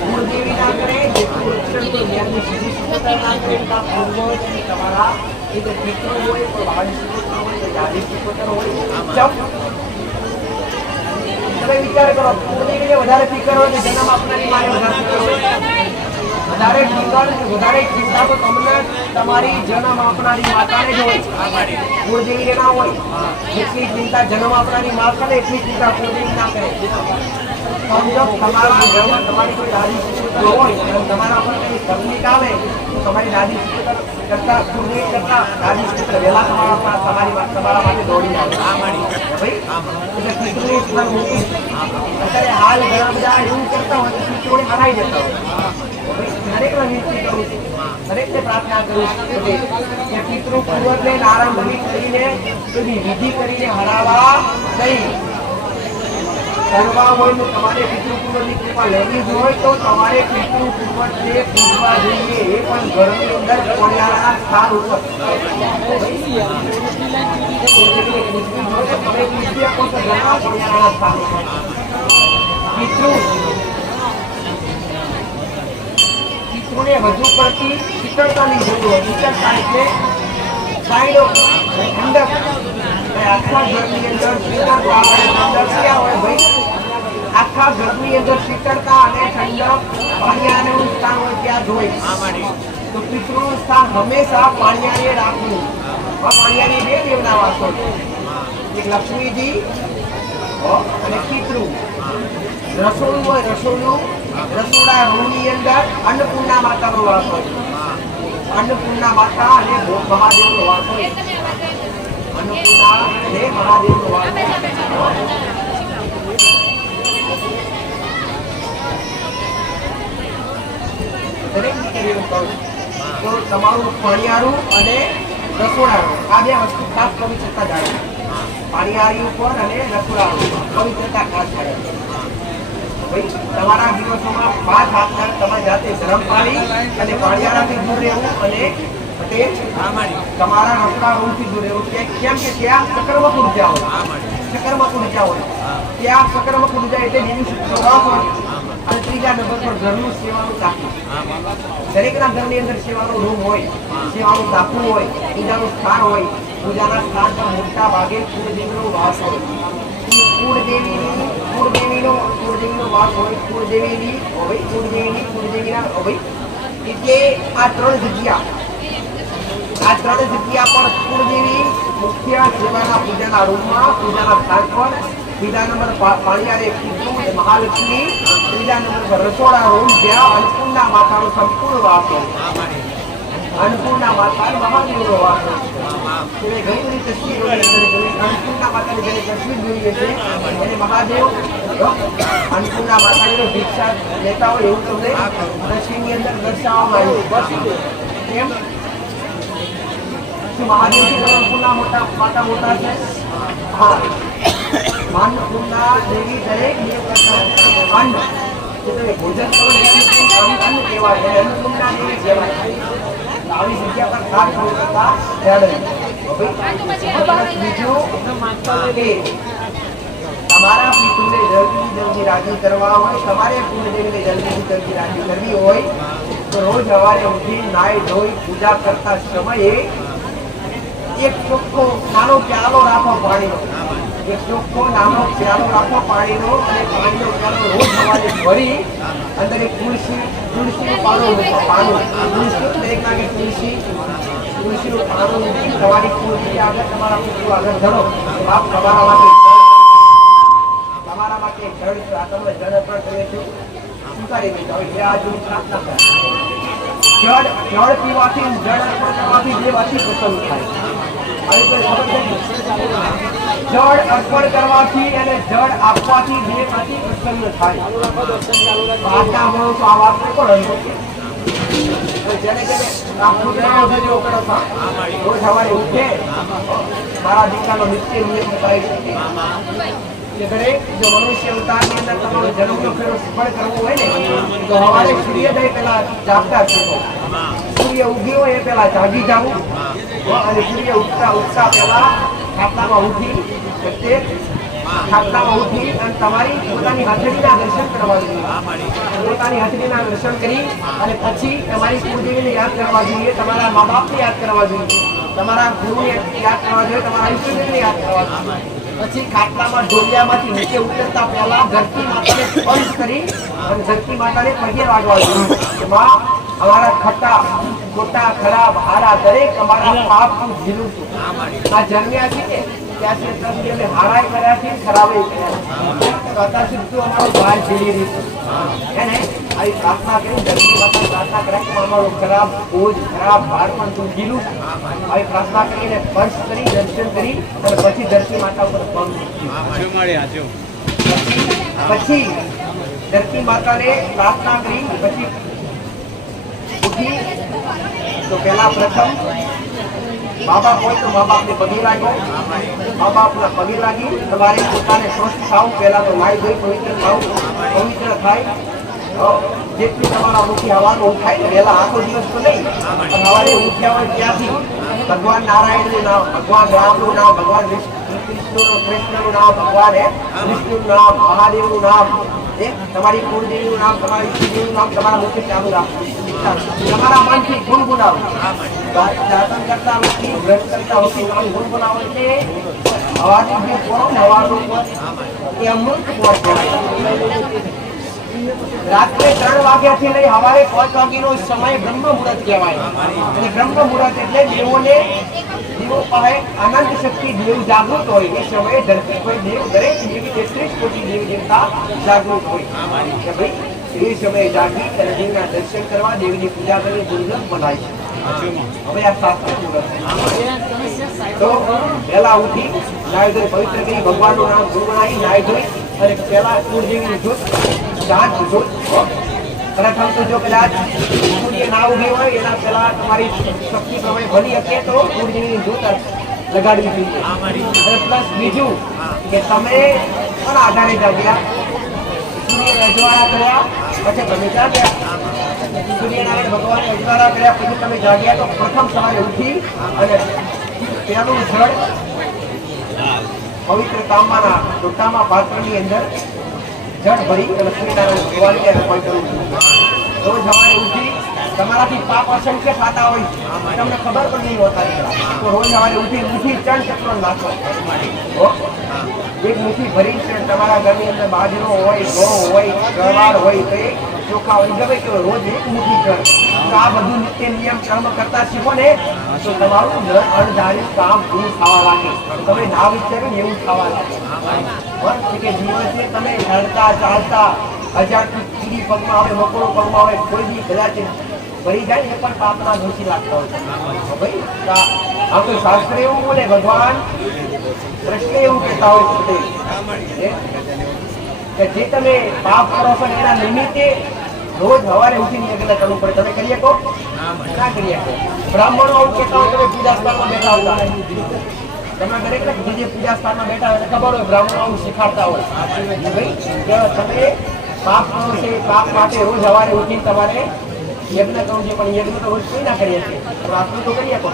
કુળદેવી ના કરે જેટલું રક્ષણ મેરની સીધી સુપોતર ના કરે પૂર્વજ તમારા એ તો પિતૃ હોય તો વાડી સુપોતર હોય તો દાદી સુપોતર હોય તમે વિચાર કરો કુળદેવીને વધારે ફિકર હોય તો જન્મ આપનારી મારે વધારે ફિકર હોય વધારે ફિકર વધારે ચિંતા તો તમને તમારી જન્મ આપનારી માતાને જ હોય કુળદેવીને ના હોય જેટલી ચિંતા જન્મ આપનારી મા કરે એટલી ચિંતા કુળદેવી ના કરે સમજો તમારા ઘરમાં તમારી કોઈ દાદી સુપોતર હોય અને તમારા પર કઈ તકલીફ આવે તો તમારી દાદી સુપોતર કરતા કુળદેવી કરતા દાદી સુપોતર વહેલા તમારા માટે દોડી આવે ભાઈ એટલે પિતૃની અત્યારે હાલ ઘણા બધા એવું કરતા હોય તો પિતૃને હરાઈ જતા હોય દરેકને વિનંતી કરું છું દરેકને પ્રાર્થના કરું છું કે પિતૃ પૂર્વજને નારાયણ કરીને બધી વિધિ કરીને હરાવવા નહીં કરવા હોય તો તમારે પિતૃ પૂર્વજની કૃપા લેવી જ હોય તો તમારે પિતૃ પૂર્વજને પૂજવા જોઈએ એ પણ ઘરની અંદર કોણિયાના સ્થાન ઉપર પિતૃને વધુ પડતી શીતળતાની જરૂર હોય શીતળતા એટલે છાંયડો ઠંડક આખા ઘરની અંદર શીતળતા દર્શિયા હોય ભાઈ, આખા ઘરની અંદર શીતળતા અને ઠંડક પાણીયાનું સ્થાન હોય ત્યાં જોઈ. તો પિતૃનું સ્થાન હંમેશા પાણીયાએ રાખવું. પાણીયાની બે દેવના વાસ હોય, એક લક્ષ્મીજી અને પિતૃ. રસોડું હોય, રસોડું રસોડા રૂમની અંદર અન્નપૂર્ણા માતાનો વાસ હોય. અન્નપૂર્ણા માતા અને મહાદેવનો વાસ હોય. અન્નપૂર્ણા અને મહાદેવનો વાસ હોય. દરેક દીકરીઓ કહું તો તમારું પાણીયારું અને રસોડાનું આ બે વસ્તુ ખાસ પવિત્રતા જાળવે. પાણીયારી ઉપર અને રસોડાનું પવિત્રતા ખાસ જાળવે. તમારા દિવસોમાં 5 હાથના તમે જાતે ગરમ પાણી અને પાણીયારાથી દૂર રહેવું અને તમારા રસોડા રૂમથી દૂર રહેવું. કેમ કે ત્યાં સકર્મક ઉર્જા હોય. સકર્મક ઉર્જા હોય ત્યાં સકર્મક ઉર્જા એટલે નિમિષ પ્રવાસ હોય. અને ત્રીજા નંબર પર ઘરનું સેવાનું તાપું. દરેકના ઘરની અંદર સેવાનો રૂમ હોય, સેવાનું તાપું હોય, પૂજાનું સ્થાન હોય. પૂજાના સ્થાન પર મોટા ભાગે કુળદેવીનો વાસ હોય. કુળદેવીનો વાસ હોય. કુળદેવીના હોય એટલે આ ત્રણ જગ્યા પર કુળદેવી મુખ્ય સેવાના પૂજાના રૂમમાં, પૂજાના સ્થાન પર. બીજા નંબર પાણીયારે મહાલક્ષ્મી. ત્રીજા નંબર પર રસોડા રૂમ જ્યાં અન્નપૂર્ણા માતાનો સંપૂર્ણ વાસ હોય. અન્નપૂર્ણા માતા મહાદેવનો વાસ હોય. ઘણી બધી તસવીરો અન્નપૂર્ણા માતાની જેને તસવીર જોઈએ છે એને મહાદેવ અન્નપૂર્ણા માતાજીનો ભિક્ષા લેતા હોય એવું તમને તસવીરની અંદર દર્શાવવામાં આવ્યું. કેમ મહાદેવજી અન્નપૂર્ણા માતા મોટા છે? હા, અન્નપૂર્ણા દેવી દરેક નિયમ કરતા અન્ન તમે ભોજન કરો અન્ન કહેવાય. અન્નપૂર્ણા દેવી કહેવાય. આવી જગ્યા પર ખાસ કરતા જાળવે. બીજું કે તમારા પિતૃને જલ્દી રાજી કરવા હોય, તમારે કુળદેવીને જલ્દી રાજી કરવી હોય તો રોજ સવારે ઉઠી નાઈ ધોઈ પૂજા કરતા સમયે એક ચોખ્ખો નાનો પ્યાલો રાખો પાણીનો. એક ચોખ્ખો નાનો પ્યાલો રાખો પાણીનો અને પાણીનો પ્યાલો રોજ સવારે ભરી અંદર એક તુલસીનું પાનું દરેકના કે તુલસીનું પાનું તમારી તુલસી આગળ તમારા પિતૃ આગળ ધરો. આપ તમારા માટે જળ તમે જળ અર્પણ કરીએ છો સ્વીકારી દેજો. હવે આ જો પ્રાર્થના કરે જળ પીવાથી જળ અર્પણ કરવાથી દેવ અતિ પ્રસન્ન થાય. જળ અર્પણ કરવાથી અને જળ આપવાથી દેવ અતિ પ્રસન્ન થાય. આજના માણસો આ વાત પણ જેને રોજ સવારે ઉઠે મારા દીકરાનો નિત્ય નિયમ બતાવી શકે કે દરેક જો મનુષ્ય અવતારની અંદર તમારો જન્મનો ફેરો સફળ કરવો હોય ને તો સવારે સૂર્યોદય પહેલા જાગતા શીખો. સૂર્ય ઉગ્યો એ પહેલા જાગી જવું અને સૂર્ય ઉગતા પહેલા ખાટલામાં ઉઠી અને તમારી પોતાની હથેળીના દર્શન કરવા જોઈએ. પોતાની હથેળીના દર્શન કરી અને પછી તમારી કુળદેવીને યાદ કરવા જોઈએ, તમારા મા બાપને યાદ કરવા જોઈએ, તમારા ગુરુને યાદ કરવા જોઈએ, તમારા ઈષ્ટદેવને યાદ કરવા જોઈએ. પછી ખાટલામાં ઢોલિયામાંથી નીચે ઉતરતા પહેલા ધરતી માતાને સ્પર્શ કરી અને ધરતી માતાને પગે વાગવા જોઈએ. માં અમારા ખોટા ખરાબ હારા દરેક અમારા પાપ હું ઝીલું છું. આ જન્મ્યા છે ત્યાંથી અમે હારાય કર્યા છે, ખરાબે કર્યા છે. અત્યાર સુધી અમારો ભાર ઝીલી રહી છે એને આવી પ્રાર્થના કરી ધરતી માતા પ્રાર્થના કરાય કે અમારો ખરાબ બોજ ખરાબ ભાર પણ તું ઝીલું. આવી પ્રાર્થના કરીને સ્પર્શ કરી દર્શન કરી અને પછી ધરતી માતા ઉપર પગ પછી ધરતી માતાને પ્રાર્થના કરી પછી ઉઠી તો પેલા પ્રથમ મા બાપ હોય તો મા બાપને પગે લાગ્યો. મા બાપના પગે લાગી તમારે પોતાને સ્વસ્થ થવું. પહેલા તો નાઈ ધોઈ પવિત્ર થવું. પવિત્ર થાય જેટલી તમારા મુખી હવાનો ઉઠાય ને વહેલા આખો દિવસ તો નહીં પણ સવારે ઉઠ્યા હોય ત્યાંથી ભગવાન નારાયણનું નામ, ભગવાન રામનું નામ, ભગવાન કૃષ્ણનું નામ, ભગવાન વિષ્ણુનું નામ, મહાદેવનું નામ, તમારી કુળદેવીનું નામ, તમારી ઈષ્ટદેવીનું નામ તમારા મુખે ચાલુ રાખવું. તમારા મનથી ગુણગુનાવો. દાતન કરતા વખતે વ્રત કરતા વખતે તમે ગુણગુનાવો એટલે હવાનું જે પોરો ને હવાનું એ અમૃત પોર કહેવાય. રાત્રે 3 વાગ્યાથી લઈ સવારે 5 વાગ્યાનો સમય બ્રહ્મ મુહૂર્ત કહેવાય. અને બ્રહ્મ મુહૂર્ત એટલે દેવો પાસે આનંદ શક્તિ દેવ જાગૃત હોય. એ સમયે ધરતી પર દેવ દરેક દેવી 33 કોટી દેવી દેવતા જાગૃત હોય. એ સમયે જાગી અને દેવના દર્શન કરવા, દેવની પૂજા કરી ગુણગાન મનાય છે. હવે આ શાસ્ત્ર મુહૂર્ત તો પહેલા ઉઠી નાય ધોઈ પવિત્ર કરી ભગવાનનું નામ ગુણગણાવી નાય ધોઈ અને પહેલા સૂર્યદેવીની જોત ચાંદ જોત પ્રથમ તો જો કદાચ સૂર્ય ના ઉગી હોય એના પહેલા તમારી શક્તિ પ્રમાણે બની શકે તો સૂર્યદેવીની જોત લગાડવી જોઈએ. અને પ્લસ બીજું કે તમે પણ આધારે જાગ્યા સૂર્ય અજવાળા કર્યા પછી તમે જાગ્યા. સૂર્યનારાયણ ભગવાને અજવાળા કર્યા પછી તમે જાગ્યા તો પ્રથમ સવારે ઉઠી અને પેલું જળ પવિત્ર તાંબાના લોટામાં પાત્રની અંદર જળ ભરી અને સૂર્યનારાયણ ભગવાનને અર્પણ કરવું. રોજ સવારે ઉઠી તમારાથી પાપ અસંખ્ય થતા હોય તમને ખબર પણ નહીં હોતા તો રોજ સવારે ઉઠી ચણ ચક્ર નાખો. એક મુઠ્ઠી ભરી છે તમારા ઘરની અંદર બાજરો હોય, ઘઉં હોય, ગવાર હોય, તો ચોખા હોય, ગમે તે રોજ એક મુઠ્ઠી ચણ. તો આ બધું નિત્ય નિયમ કર્મ કરતા શીખો ને તો તમારું અણધાર્યું કામ પૂરું થવા લાગે. તમે ના વિચાર્યું એવું થવા લાગે. કે દિવસે તમે હડતા ચાલતા અજાણથી કીડી પગમાં આવે, મકોડો પગમાં આવે, કોઈ બી કદાચ ભરી જાય એ પણ પાપના દોષી લાગતા હોય. ભાઈ આ કોઈ શાસ્ત્ર એવું બોલે, ભગવાન કૃષ્ણ એવું કહેતા હોય કે જે તમે પાપ કરો છો એના નિમિત્તે રોજ સવારે ઉઠીને યજ્ઞ કરવું પડે. તમે કરી શકો? ના કરી શકો. બ્રાહ્મણો આવું કહેતા હોય તમે પૂજા સ્થાનમાં બેઠા હતા, તમે દરેક જે પૂજા સ્થાનમાં બેઠા હોય ખબર હોય બ્રાહ્મણો આવું શીખાડતા હોય ભાઈ કે તમે પાપ કરો છે, પાપ માટે રોજ સવારે ઉઠીને તમારે યજ્ઞ કરવું છે. પણ યજ્ઞ તો રોજ કોઈ ના કરીએ છીએ, પણ આટલું તો કરી શકો.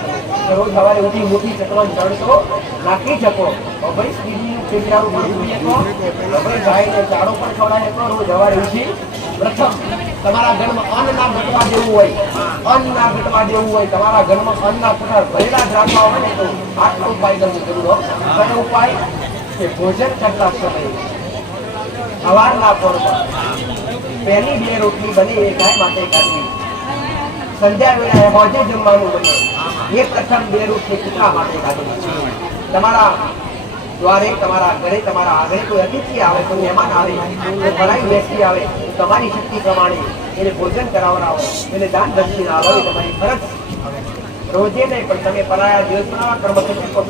રોજ સવારે ઉઠી મુઠ્ઠી ચકવાન જળ તો નાખી શકો. ભાઈ સ્ત્રીનું ફેરિયાનું ભરવું શકો, ભાઈ ગાયને ચારો પણ ખવડાવી શકો. રોજ સવારે ઉઠી પ્રથમ તમારા ઘરમાં અન્ન ના ઘટવા જેવું હોય, તમારા ઘરમાં અન્ન ના કુટાર ભરેલા જ રાખવા હોય ને તો આટલો ઉપાય કરવો જરૂર. કયો ઉપાય કે ભોજન કરતા સમયે સવારના પોરમાં પહેલી 2 રોટલી બને એ ગાય માટે કાઢવી. સંધ્યા વેળાએ હોજે જમવાનું બને એ પ્રથમ 2 રોટલી કૂતરા માટે કાઢવી. તમારા દ્વારે, તમારા ઘરે, તમારા આગળ કોઈ અતિથિ આવે, કોઈ મહેમાન આવે, કોઈ ભરાઈ વ્યક્તિ આવે, તમારી શક્તિ પ્રમાણે એને ભોજન કરાવડાવો, એને દાન દક્ષિણા આપો. તમારી ફરજ રોજે નહીં પણ તમે પરાયા દિવસના કર્મ કરી શકો.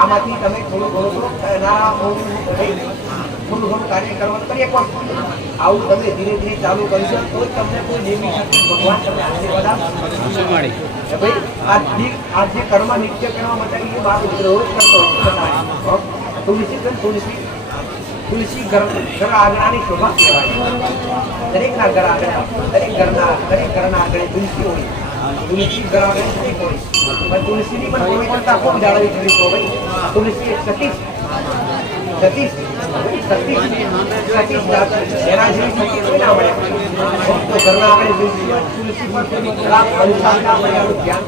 આમાંથી તમે થોડું ઘણું કાર્ય કરવાનું કરી શકો. આવું તમે ધીરે ધીરે ચાલુ કરશો તો તમને કોઈ દેવી શક્તિ ભગવાન તમને આશીર્વાદ આપશે. ભાઈ આ જે કર્મ નિત્ય કરવા માટે એ મારું રોજ કરતો હોય. તુલસી ઘર આંગણાની શોભા કહેવાય. દરેકના ઘર આંગણા, દરેક ઘરના આંગણે તુલસી હોય. તુલસી ઘર આંગણે હોય પણ તુલસીની પણ પવિત્રતા ખૂબ જાળવી જોઈશ. ભાઈ તુલસી એક સતીશ એના જેવી શક્તિ કોઈ ના મળે. તો ઘરના આંગણે તુલસી પણ ધ્યાન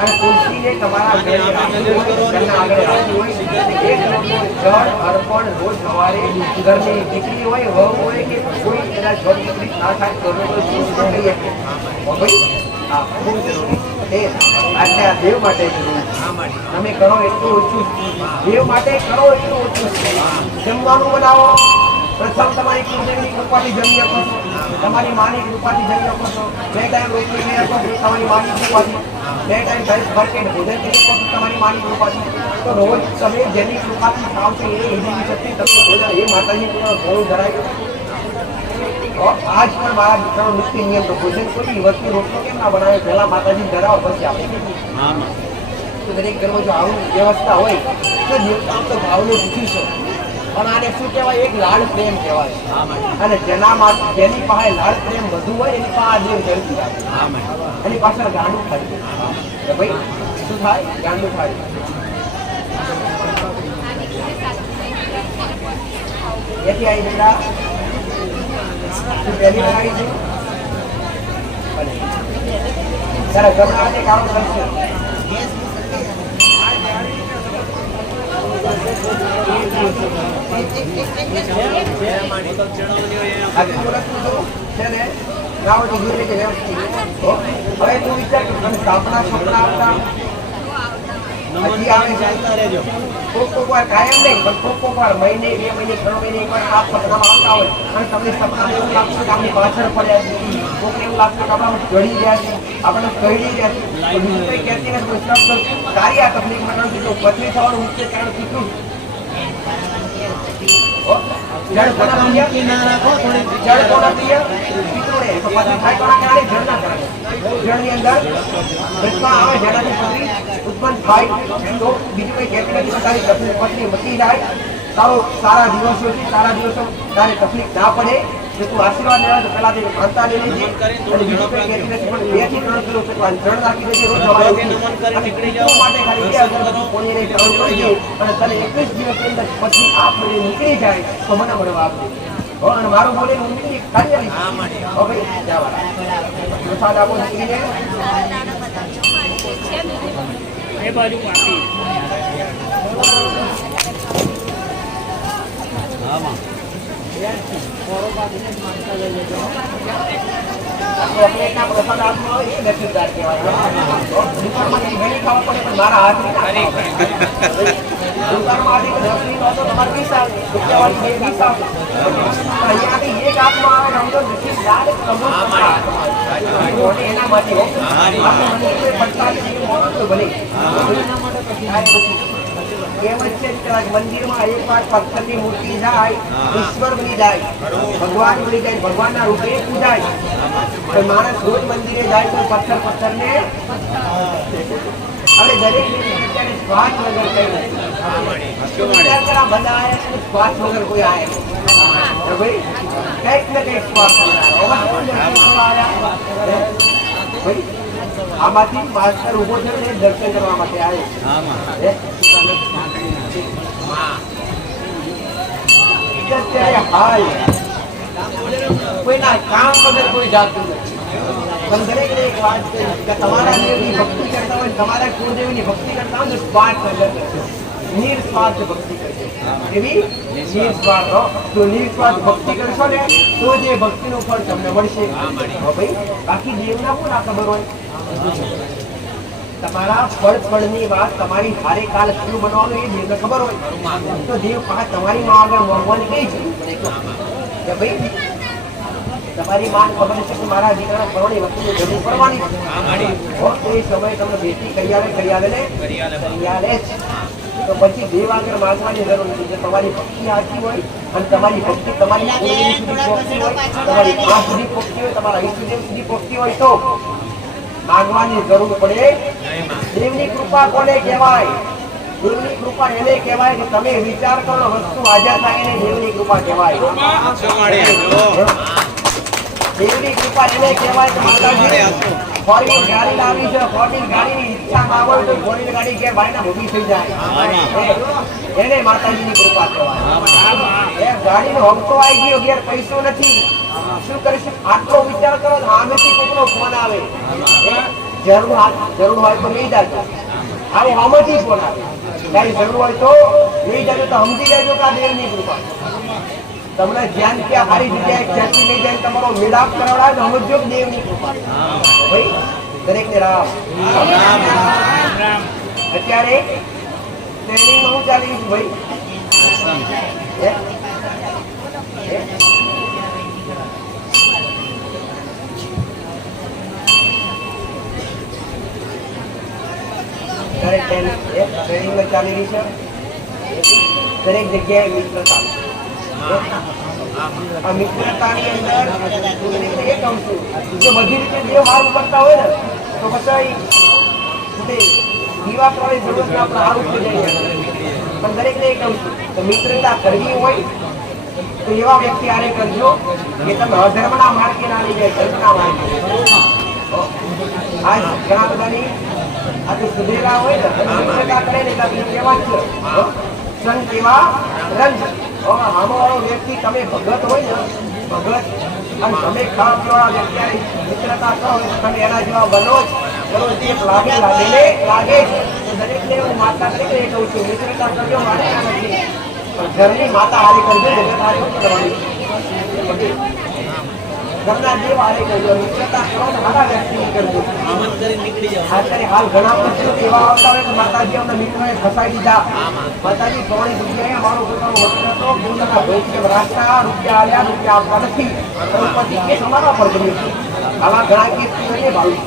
અને તુલસીને તમારા ઘરના આગળ રાખી હોય. એક જળ અર્પણ રોજ સવારે ઘરની દીકરી હોય, વહુ હોય કે કોઈ એના જળ દીકરી ના થાય તો કરીએ આજ્ઞા દેવ માટે તમે કરો એટલું ઓછું, દેવ માટે કરો એટલું ઓછું. જમવાનું બનાવો, પ્રથમ તમારી કુળદેવીની કૃપાથી જમી શકો છો, તમારી માની કૃપાથી જમી શકો છો. 2 ટાઈમ રોટલી લઈ શકો છો તમારી માની કૃપાથી, 2 ટાઈમ ભરપેટ ભોજન કરી શકો છો તમારી માની કૃપાથી. તો રોજ તમે જેની કૃપાથી ખાવ છો એ એની શક્તિ તમે ભોજન એ માતાજી ઘણું ધરાય. આજ પણ મારા મિત્રો નિત્ય નિયમ તો ભોજન કોઈ વસ્તુ રોટલો કેમ ના બનાવે, પહેલા માતાજી ધરાવો પછી આપણે. તો દરેક ઘરમાં જો આવું વ્યવસ્થા હોય તો દેવતાઓ તો ભાવને પૂછીશું. પણ આને શું કહેવાય? એક લાડ પ્રેમ કહેવાય. અને જેની પાસે લાડ પ્રેમ વધુ હોય એની પાસે દેવ ઝડપી રાખે, એની પાછળ ગાંડું થાય. ભાઈ શું થાય? ગાંડું થાય. એથી આવી બેટા પહેલી વાર આવી છું સરસ તમે આજે કામ કરશો હવે તું વિચાર કે તમે સ્થાપના સ્વપ્ન આપતા હજી આવે છે કોક વાર કાયમ નહીં પણ કોક વાર મહિને 2 મહિને 3 મહિને એકવાર આપ સપનામાં આવતા હોય અને તમને સપનામાં એવું લાગતું કે આપણી પાછળ પડ્યા છે કોક એવું લાગતું કે આપણા ચડી ગયા છે આપણે કહી રહ્યા છે તો બીજું કંઈ કહેતી નથી શબ્દ તારી આ તકલીફમાં કારણ કીધું પત્ની થવાનું મુખ્ય કારણ કીધું જળ કોના પ્રિય પિતૃને તો પત્ની થાય કોના કારણે જળના કારણે જળની અંદર રચના આવે જેનાથી પત્ની ઉત્પન્ન થાય તો બીજું કઈ કહેતી નથી તારી પત્ની મટી જાય તારો સારા દિવસો છે સારા દિવસો તારે તકલીફ ના પડે કે તું આશીર્વાદ લેવા તો પેલા તે માનતા લઈ લેજે અને બીજું કઈ કહેતી નથી પણ 2 થી 3 કિલો જળ નાખી દેજે રોજ સવારે નીકળી જાવ માટે ખાલી 2 અગરબત્તી પોણીને ગ્રહણ કરજે અને તને 21 દિવસની અંદર પત્ની આપમેળે નીકળી જાય તો મને મળવા આપજે અને મારું બોલે હું નીકળી કાર્ય લઈશ હવે જવા પ્રસાદ આપો નીકળીને એ બાજુ પાટી આમાં આપણે ના પ્રસાદ આપનો હોય એ નસીબદાર કહેવાય દુકાનમાંથી ઘણી ખાવા પડે પણ મારા હાથની દુકાનમાંથી રસની તો તમારે 20 આવે રૂપિયાવાળી 20 આવે અહીંયાથી એક હાથમાં આવે ને સમજો નસીબદાર એના માટે ભલે મંદિરમાં એક વાર પથ્થરની મૂર્તિ જાય ઈશ્વર બની જાય ભગવાન બની જાય ભગવાનના રૂપે પૂજાય માણસ રોજ મંદિરે જાય તો પથ્થરને હવે દરેક શ્વાસ વગર કઈ બધા શ્વાસ વગર કોઈ આવે ભાઈ કઈક ને કઈક શ્વાસ આમાંથી માસ્ટર ઉભો થયો ને દર્શન કરવા માટે આવે હાલ કોઈના કામ વગર કોઈ જાતું નથી પણ દરેકને એક વાત કે તમારા દેવની ભક્તિ કરતા હોય તમારા કુળદેવીની ભક્તિ કરતા હોય તો સ્વાર્થ વગર નિસ્વાર્થ ભક્તિ કરજો એવી નિસ્વાર્થ તો નિસ્વાર્થ ભક્તિ કરશો ને તો જે ભક્તિનું ફળ તમને મળશે ભાઈ બાકી દેવના કોણ આ ખબર હોય તમારા ફળની વાત તમારી હારે કાલ શું બનવાનું એ દેવને ખબર હોય તો દેવ પાસે તમારી માં આગળ માંગવાની કઈ છે ભાઈ તમારી માં ખબર છે કે મારા દીકરાના ફળની વસ્તુની જરૂર પડવાની છે એ સમય તમે બેટી કરિયાલે તો પછી દેવ આગળ માંગવાની જરૂર નથી જો તમારી ભક્તિ સાચી હોય અને તમારી ભક્તિ તમારી સુધી હોય તમારી માં સુધી પહોંચતી હોય તમારા ઈષ્ટદેવ સુધી પહોંચતી હોય તો માંગવાની જરૂર પડે દેવની કૃપા કોને કહેવાય દેવની કૃપા એને કહેવાય કે તમે વિચાર કરો વસ્તુ હાજર થાય એને દેવની કૃપા કહેવાય દેવની કૃપા એને કહેવાય કે માતાજી ફોરવીલ ગાડી લાવી છે ફોરવીલ ગાડીની ઈચ્છા ના હોય તો ફોરવીલ ગાડી કે ભાઈના ભૂગી થઈ જાય એને માતાજીની કૃપા કહેવાય એ ગાડીનો હપ્તો આવી ગયો ઘેર પૈસો નથી શું કરીશું આટલો વિચાર કરો સામેથી કોઈનો ફોન આવે જરૂર હોય તો લઈ જાજો આવો આમાંથી ફોન આવે કઈ જરૂર હોય તો લઈ જાજો તો સમજી લેજો કે આ દેવની કૃપા તમને ધ્યાન ક્યાં હારી જગ્યાએ ખેંચી લઈ જાય તમારો મિલાપ કરાવડાવે તો સમજો દેવની કૃપા ભાઈ દરેકને રામ અત્યારે ટ્રેનિંગમાં હું ચાલી છું ભાઈ ટ્રેનિંગમાં ચાલી રહી છે દરેક જગ્યાએ મિત્રતા આ મિત્રતાની અંદર એ કહું છું જો બધી રીતે દેવ સારું કરતા હોય ને તો પછી દીવા પ્રવાહી જરૂરત આપણે સારું થઈ જાય પણ દરેકને એ કહું છું તો મિત્રતા કરવી હોય તો એવા વ્યક્તિ આને કરજો કે તમે અધર્મના માર્ગે ના લઈ જાય ધર્મના માર્ગે આજ ઘણા બધાની આ તો સુધેલા હોય ને મિત્રતા કરે ને એટલે કેવા છે સંત એવા રંજ આમાં વાળો વ્યક્તિ તમે ભગત હોય ને ભગત અને તમે ખાવા પીવાળા વ્યક્તિની મિત્રતા કરો તો તમે એના જેવા બનો જ. ચલો એક લાગે તો દરેકને હું માતા તરીકે કહું છું, મિત્રતા કરજો, મારે નથી. પણ ઘરની માતા હારી કરજો, જગત હારી કરવાની. ઘરના દેવ હારી કરજો, મિત્રતા કરો તો મારા વ્યક્તિની કરજો. અત્યારે હાલ ઘણા પક્ષીઓ એવા આવતા હોય કે માતાજી અમને મિત્રોએ ફસાઈ દીધા. માતાજી સોની જગ્યાએ અમારો પોતાનો વસ્ત્ર હતો, પોતાના ભવિષ્ય રાખતા, રૂપિયા આલ્યા, રૂપિયા આપતા નથી. દ્રૌપદી કેસ અમારા પર બન્યું છે. આવા ઘણા કેસ નથી ભાવી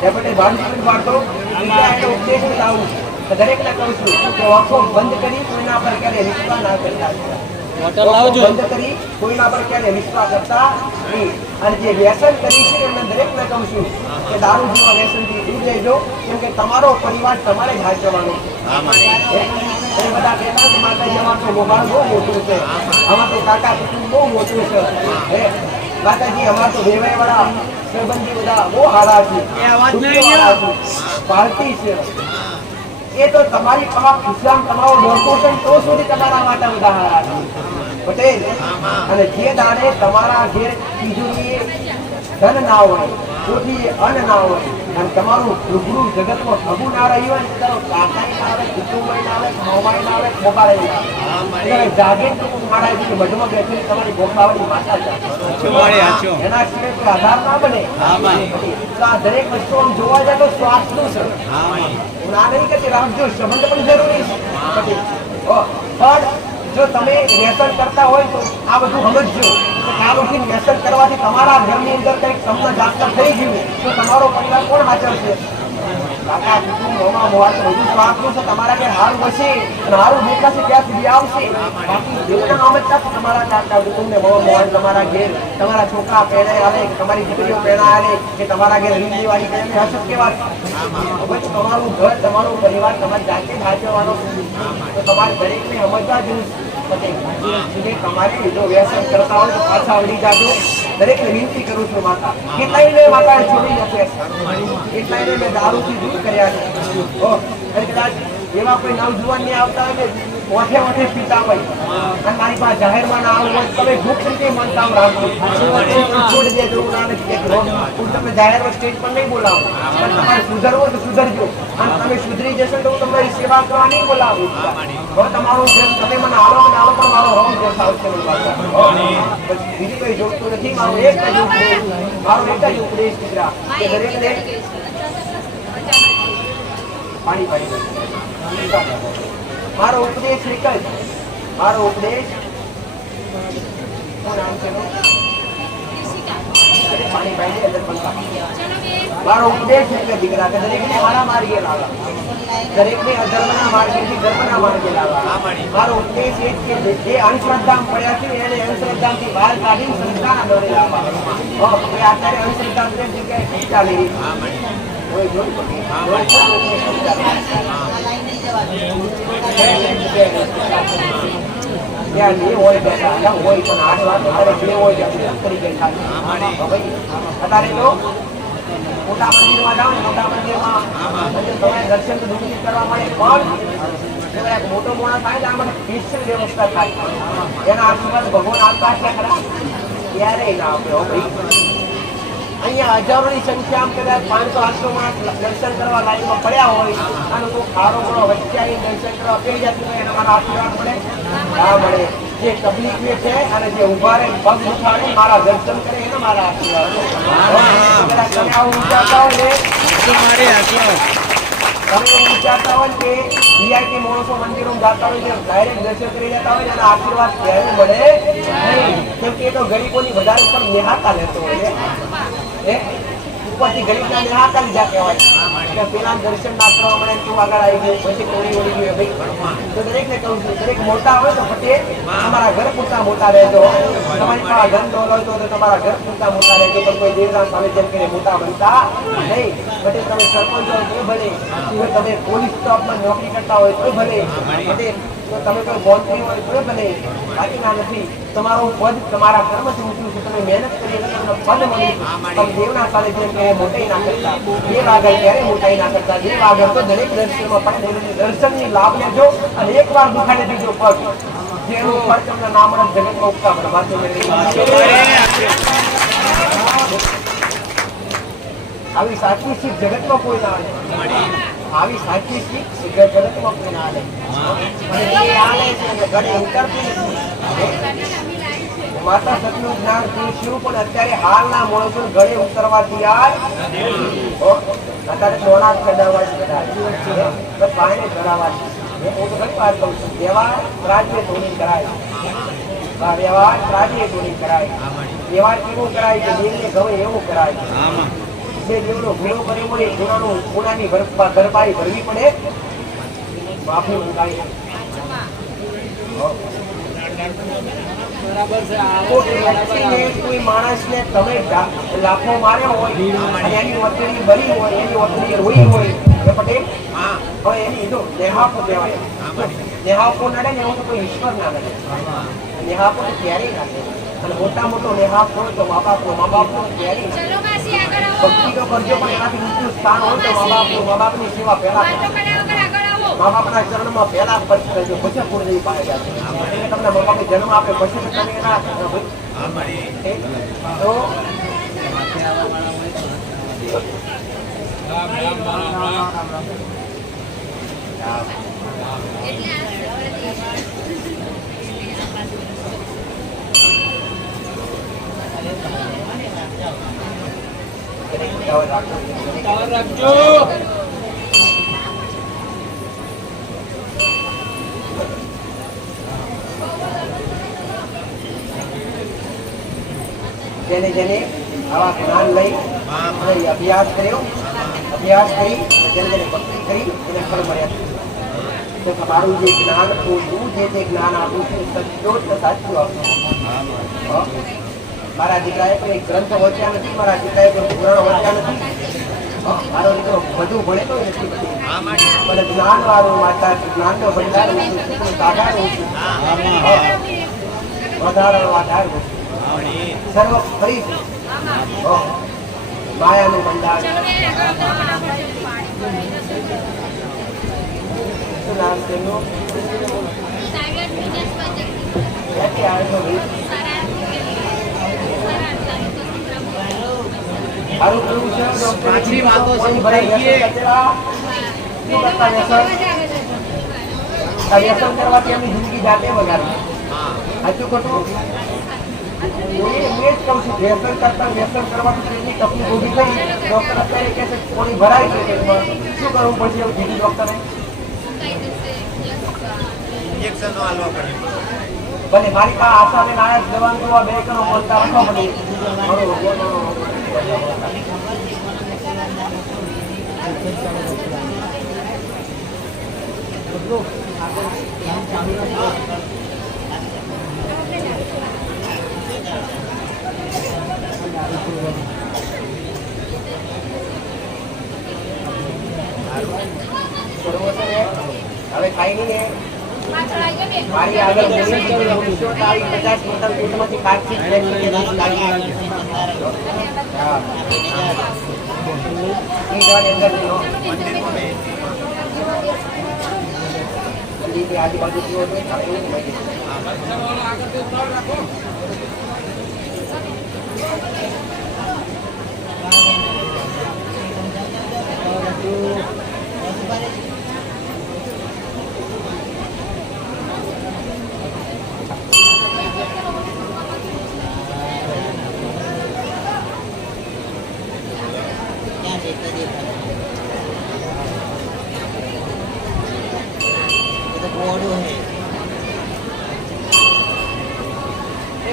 ડેપ્યુટી ભાવી પાડતો બીજા એનો ઉપદેશ લાવું. દરેકને કહું છું કે આંખો બંધ કરી કોઈના પર ક્યારે વિશ્વાસ ના કરતા. બંધ કરી કોઈના પર ક્યારે વિશ્વાસ કરતા નહીં. અને જે વ્યસન કરી છે એમને દરેકને કહું છું કે દારૂ જેવા વ્યસનથી દૂર રહેજો, કેમ કે તમારો પરિવાર તમારે જ હાચવવાનો. બધા કહેતા કે માતાજી અમારું તો મોબાઈલ બહુ મોટું છે, આમાં તો કાકા કુટુંબ બહુ મોટું છે. માતાજી અમારા તો વેવાઈ વાળા સંબંધી બધા બહુ હારા છે, પાર્ટી છે. એ તો તમારી ખિસ્સામાં તમારો મોટો છે તો સુધી તમારા માટે બધા હારા છે પટેલ. અને જે દાડે તમારા ઘેર તિજોરી ધન ના હોય, કોઠી અન્ન ના હોય, અને તમારું રૂબરૂ જગતમાં ભગું ના રહ્યું હોય તો કાકાઈ ના આવે, કુટુંબાઈ ના આવે, મોમાઈ ના આવે, મોબાઈ ના આવે. જાગે મારા જે મઢમાં બેઠેલી તમારી ગોપાવાળી માતા છે, એના સિવાય કોઈ આધાર ના બને. તો આ દરેક વસ્તુ આમ જોવા જાય તો સ્વાર્થનું છે. હું ના નહીં કે રાખજો, સંબંધ પણ જરૂરી છે. પણ જો તમે વ્યસન કરતા હોય તો આ બધું સમજજો. આ બધું વ્યસન કરવાથી તમારા ઘરની અંદર કંઈક તમને જાગતા થઈ ગયું તો તમારો પરિવાર કોણ હાચવશે? કાકા કુટુંબ મોમાં મોવા તો બધું સ્વાર્થનું છે. તમારા કે હારું હશે અને હારું દેખાશે ત્યાં સુધી આવશે. બાકી દેવના સમજતા તમારા કાકા કુટુંબ ને મોવા મોવા તમારા ઘેર તમારા છોકરા પહેરાય આવે, તમારી દીકરીઓ પહેરાય આવે કે તમારા ઘેર રીંગણી વાળી પહેરે હશે કેવા? તમારું ઘર, તમારો પરિવાર તમારી જાતે જ હાચવવાનો. તો તમારે દરેકને સમજવા જેવું તમારે જો વ્યસન કરતા હોય તો પાછા વળી જાજો. દરેકને વિનંતી કરું છું માતા, કેટલાયને માતાએ છોડી નથી, કેટલાયને મેં દારૂથી દૂર કર્યા છે. કદાચ એવા કોઈ નવજુવાન ને આવતા હોય કે ઓઠે ઓઠે પીતા હોય અને મારી પાસે જાહેરમાં ના આવું હોય, તમે ગુપ્ત રીતે મન કામ રાખો, છોડી દેજો. હું તમને જાહેરમાં સ્ટેજ પર નહીં બોલાવું, પણ તમારે સુધરવો તો સુધરજો. અને તમે સુધરી જશો તો હું તમારી સેવા કરવા નહીં બોલાવું. તમારું તમે મને આવો ને આવો પણ મારો રોંગ દેશ આવશે. બીજું કઈ જોડતું નથી. મારો એક જ ઉપદેશ, મારો એક જ ઉપદેશ દીકરા કે દરેકને પાણી પાણી મારો ઉપદેશ એક જ, મારો ઉપદેશ શું નામ છે? પાણી પાણી અંદર પંખા. મારો ઉપદેશ એક જ દીકરા કે દરેકને મારા માર્ગે લાવવા, દરેકને અધર્મના માર્ગેથી ધર્મના માર્ગે લાવવા. મારો ઉપદેશ એ જ કે જે અંધશ્રદ્ધામાં પડ્યા છે એને અંધશ્રદ્ધાથી બહાર કાઢીને સંસ્કારના દોરે લાવવા. અત્યારે અંધશ્રદ્ધા દરેક જગ્યાએ ચાલી રહી ત્યાં જે હોય બેઠા હોય પણ 8 વાગે જે હોય તરીકે અત્યારે તો મોટા મંદિરમાં જાઓ ને, મોટા મંદિરમાં તમે દર્શન તો દુઃખી કરવા મળે, પણ મોટો મોણા થાય ને આમાં સ્પેશિયલ વ્યવસ્થા થાય. એના આશીર્વાદ ભગવાન આવતા છે ખરા? ક્યારેય ના આપે. અહીંયા હજારોની સંખ્યામાં કદાચ 500-800 માણસ દર્શન કરવા લાઈનમાં પડ્યા હોય અને કોઈ ખારો મોડો વચ્ચે આવી દર્શન કરવા પેલી જતું હોય એને મારા આશીર્વાદ મળે ના મળે. જે તકલીફ છે અને જે ઉભા રહે પગ ઉઠાડે મારા દર્શન કરે એને મારા આશીર્વાદ. તમે આવું વિચારતા હોય ને, તમે એવું વિચારતા હોય કે વીઆઈપી માણસો મંદિરોમાં જતા હોય છે ડાયરેક્ટ દર્શન કરી જતા હોય એના આશીર્વાદ ક્યારે મળે નહીં. કેમ કે એ તો ગરીબોની વધારે પર નિહાળતા લેતો હોય છે. ઉપરથી ગરીબના નિહાળતા લીધા કહેવાય કે પેલા દર્શન ના કરવા મળે તું આગળ આવી ગયું પછી કોળી વળી ગયું. ભાઈ તો દરેકને કહું છું, દરેક મોટા હોય તો પટેલ તમારા ઘર પૂરતા મોટા રહેજો. તમારી પાસે ધન દોલ હોય તો તમારા ઘર પૂરતા મોટા રહેજો, પણ કોઈ દેવદાન સામે જેમ કરીને મોટા બનતા નહીં. પટેલ તમે સરપંચ હોય તો ભલે, તમે પોલીસ સ્ટાફમાં નોકરી કરતા હોય તો ભલે, પટેલ તમે કોઈ બોન્દ્રી હોય તો ભલે, બાકીના નથી. તમારું પદ તમારા કર્મથી ઊંચું છે, તમે મહેનત કરી તમને પદ મળ્યું. તમે દેવના સામે જેમ કે મોટાઈ ના કરતા, દેવ આગળ ક્યારે મોટાઈ ના કરતા. દેવ આગળ તો દરેક દર્શનમાં પણ દર્શનની લાભ લેજો અને એકવાર દુખાડી દીજો પગ, જેનું ફળ તમને ના મળે જગતમાં ઉપતા મળે. આવી સાચી શીખ જગતમાં કોઈ ના આલે. આવી સાચી શીખ જગતમાં કોઈ ના આલે. અને એ આલે છે ઘરે ઉતરતી નથી. માતા સતનું જ્ઞાન પૂછ્યું પણ અત્યારે હાલના માણસો ઘરે ઉતરવા તૈયાર અત્યારે સોના કઢાવવા જ કઢાય બસ પાણી કરાવવા હું તો ઘણી વાર કહું છું વ્યવહાર રાજ્ય ધોની કરાય. વ્યવહાર રાજ્ય ધોની કરાય. વ્યવહાર કેવું કરાય કે દેવને ગમે એવું કરાય. જે દેવનો ગુનો કર્યો હોય એ ગુનાની ભરપાઈ ભરવી પડે. માફી મંગાવી કોઈ માણસને તમે લાફો માર્યો હોય અને એની વતની બની હોય એની વતની રોઈ હોય એ પટેલ હવે એની નેહાપો કહેવાય. નેહાપો નડે ને એવું તો કોઈ ઈશ્વર ના નડે. નેહાપો તો ક્યારેય ના નડે. અને મોટા મોટો નેહાપ હોય તો મા બાપનો ક્યારેય ભક્તિ તો કરજો પણ એનાથી ઊંચું સ્થાન હોય તો મા બાપની સેવા પહેલા મા બાપના ચરણમાં પહેલા પછી કરજો પછી પૂર્ણ પાય જાય. એટલે તમને મા બાપે જન્મ આપે પછી તમે એના તો રાખજો. જેને જેને આવા જ્ઞાન લઈ અને અભ્યાસ કર્યો અભ્યાસ કરી જેને જેને ભક્તિ કરી એને ફળ મળ્યા. તો તમારું જે જ્ઞાન હું જે જ્ઞાન આપું છું સચોટ સાચું આપું. મારા દીકરાએ કોઈ ગ્રંથ વાંચ્યા નથી. મારા દીકરાએ કોઈ પુરાણ વાંચ્યા નથી. મારો દીકરો બધું ભણે તો નથી પણ જ્ઞાન વાળું માતા જ્ઞાનનો ભંડાર વધારો આધાર સર્વ ફરી માયાનું ભંડાર. શું નામ તેનું? ક્યાંથી આવ્યો ભાઈ? સારું કરવું છે આટલી વાતો છે વ્યસન કરવાથી એમની જિંદગી જાતે બગાડે. સાચું ખોટું? હું એ જ કહું છું વ્યસન કરતા વ્યસન કરવાથી એટલી તકલીફ ઊભી થઈ. ડોક્ટર અત્યારે કહે છે કોની ભરાય છે શું કરવું પડશે એવું કીધું ડોક્ટરે? ભલે મારી પાસે આશા ને નાયક જવાન જોવા 2 કરોડ બોલતા રાખો મને હવે ખાઈ નહીં મારી આગળ 50 મીટરમાંથી કાચી આજુબાજુ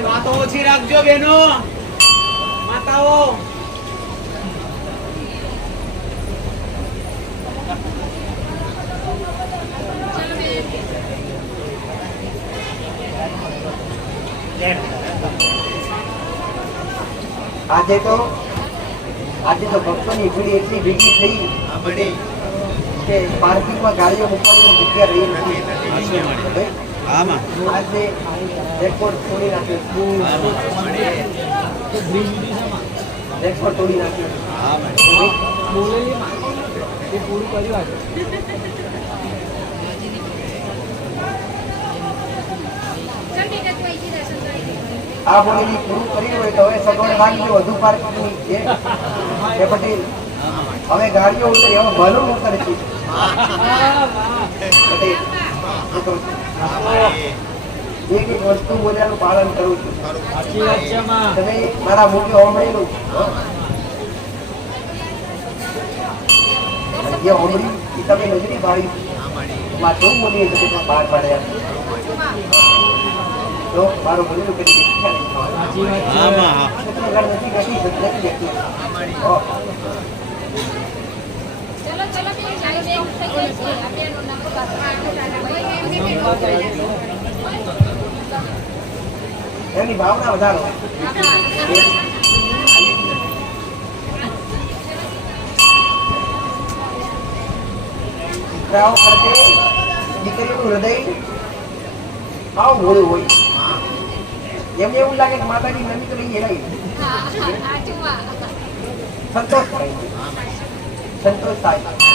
વાતો ઓછી રાખજો બેનો માતાઓ. આજે તો ભક્તોની ભીડ એટલી ભેગી થઈ કે પાર્કિંગમાં ગાડીઓ મૂકવાની જગ્યા રહી નથી. આજે રેકોર્ડ તોડી નાખ્યો. રેકોર્ડ તોડી નાખ્યો. પૂરું કર્યું. આ બોલેલી પૂરું કર્યું હોય તો હવે સગવડ માંગી વધુ પાર્કિંગની છે પટેલ હવે ગાડીઓ ઉતરી હવે ભલું ઉતરે છે એક એક વસ્તુ બોલ્યાનું પાલન કરું છું. સાચી વાત છે માં. તમે મારા મુખ્ય હોમણીનું જે હોમણી એ તમે નજરી પાડી માં શું બોલીએ તો તમે બહાર પાડ્યા તો મારું બોલેલું કદી શીખ્યા નહીં થવાનું. સાચી વાત છે. સત્યગણ નથી ઘટી સત્ય નથી ઘટી. એની ભાવના વધારો દીકરાઓ પ્રત્યે દીકરીનું હૃદય આવ ભોળું હોય એમને એવું લાગે કે માતાજી નવી તો રહી એનાય સંતોષ થાય સંતોષ થાય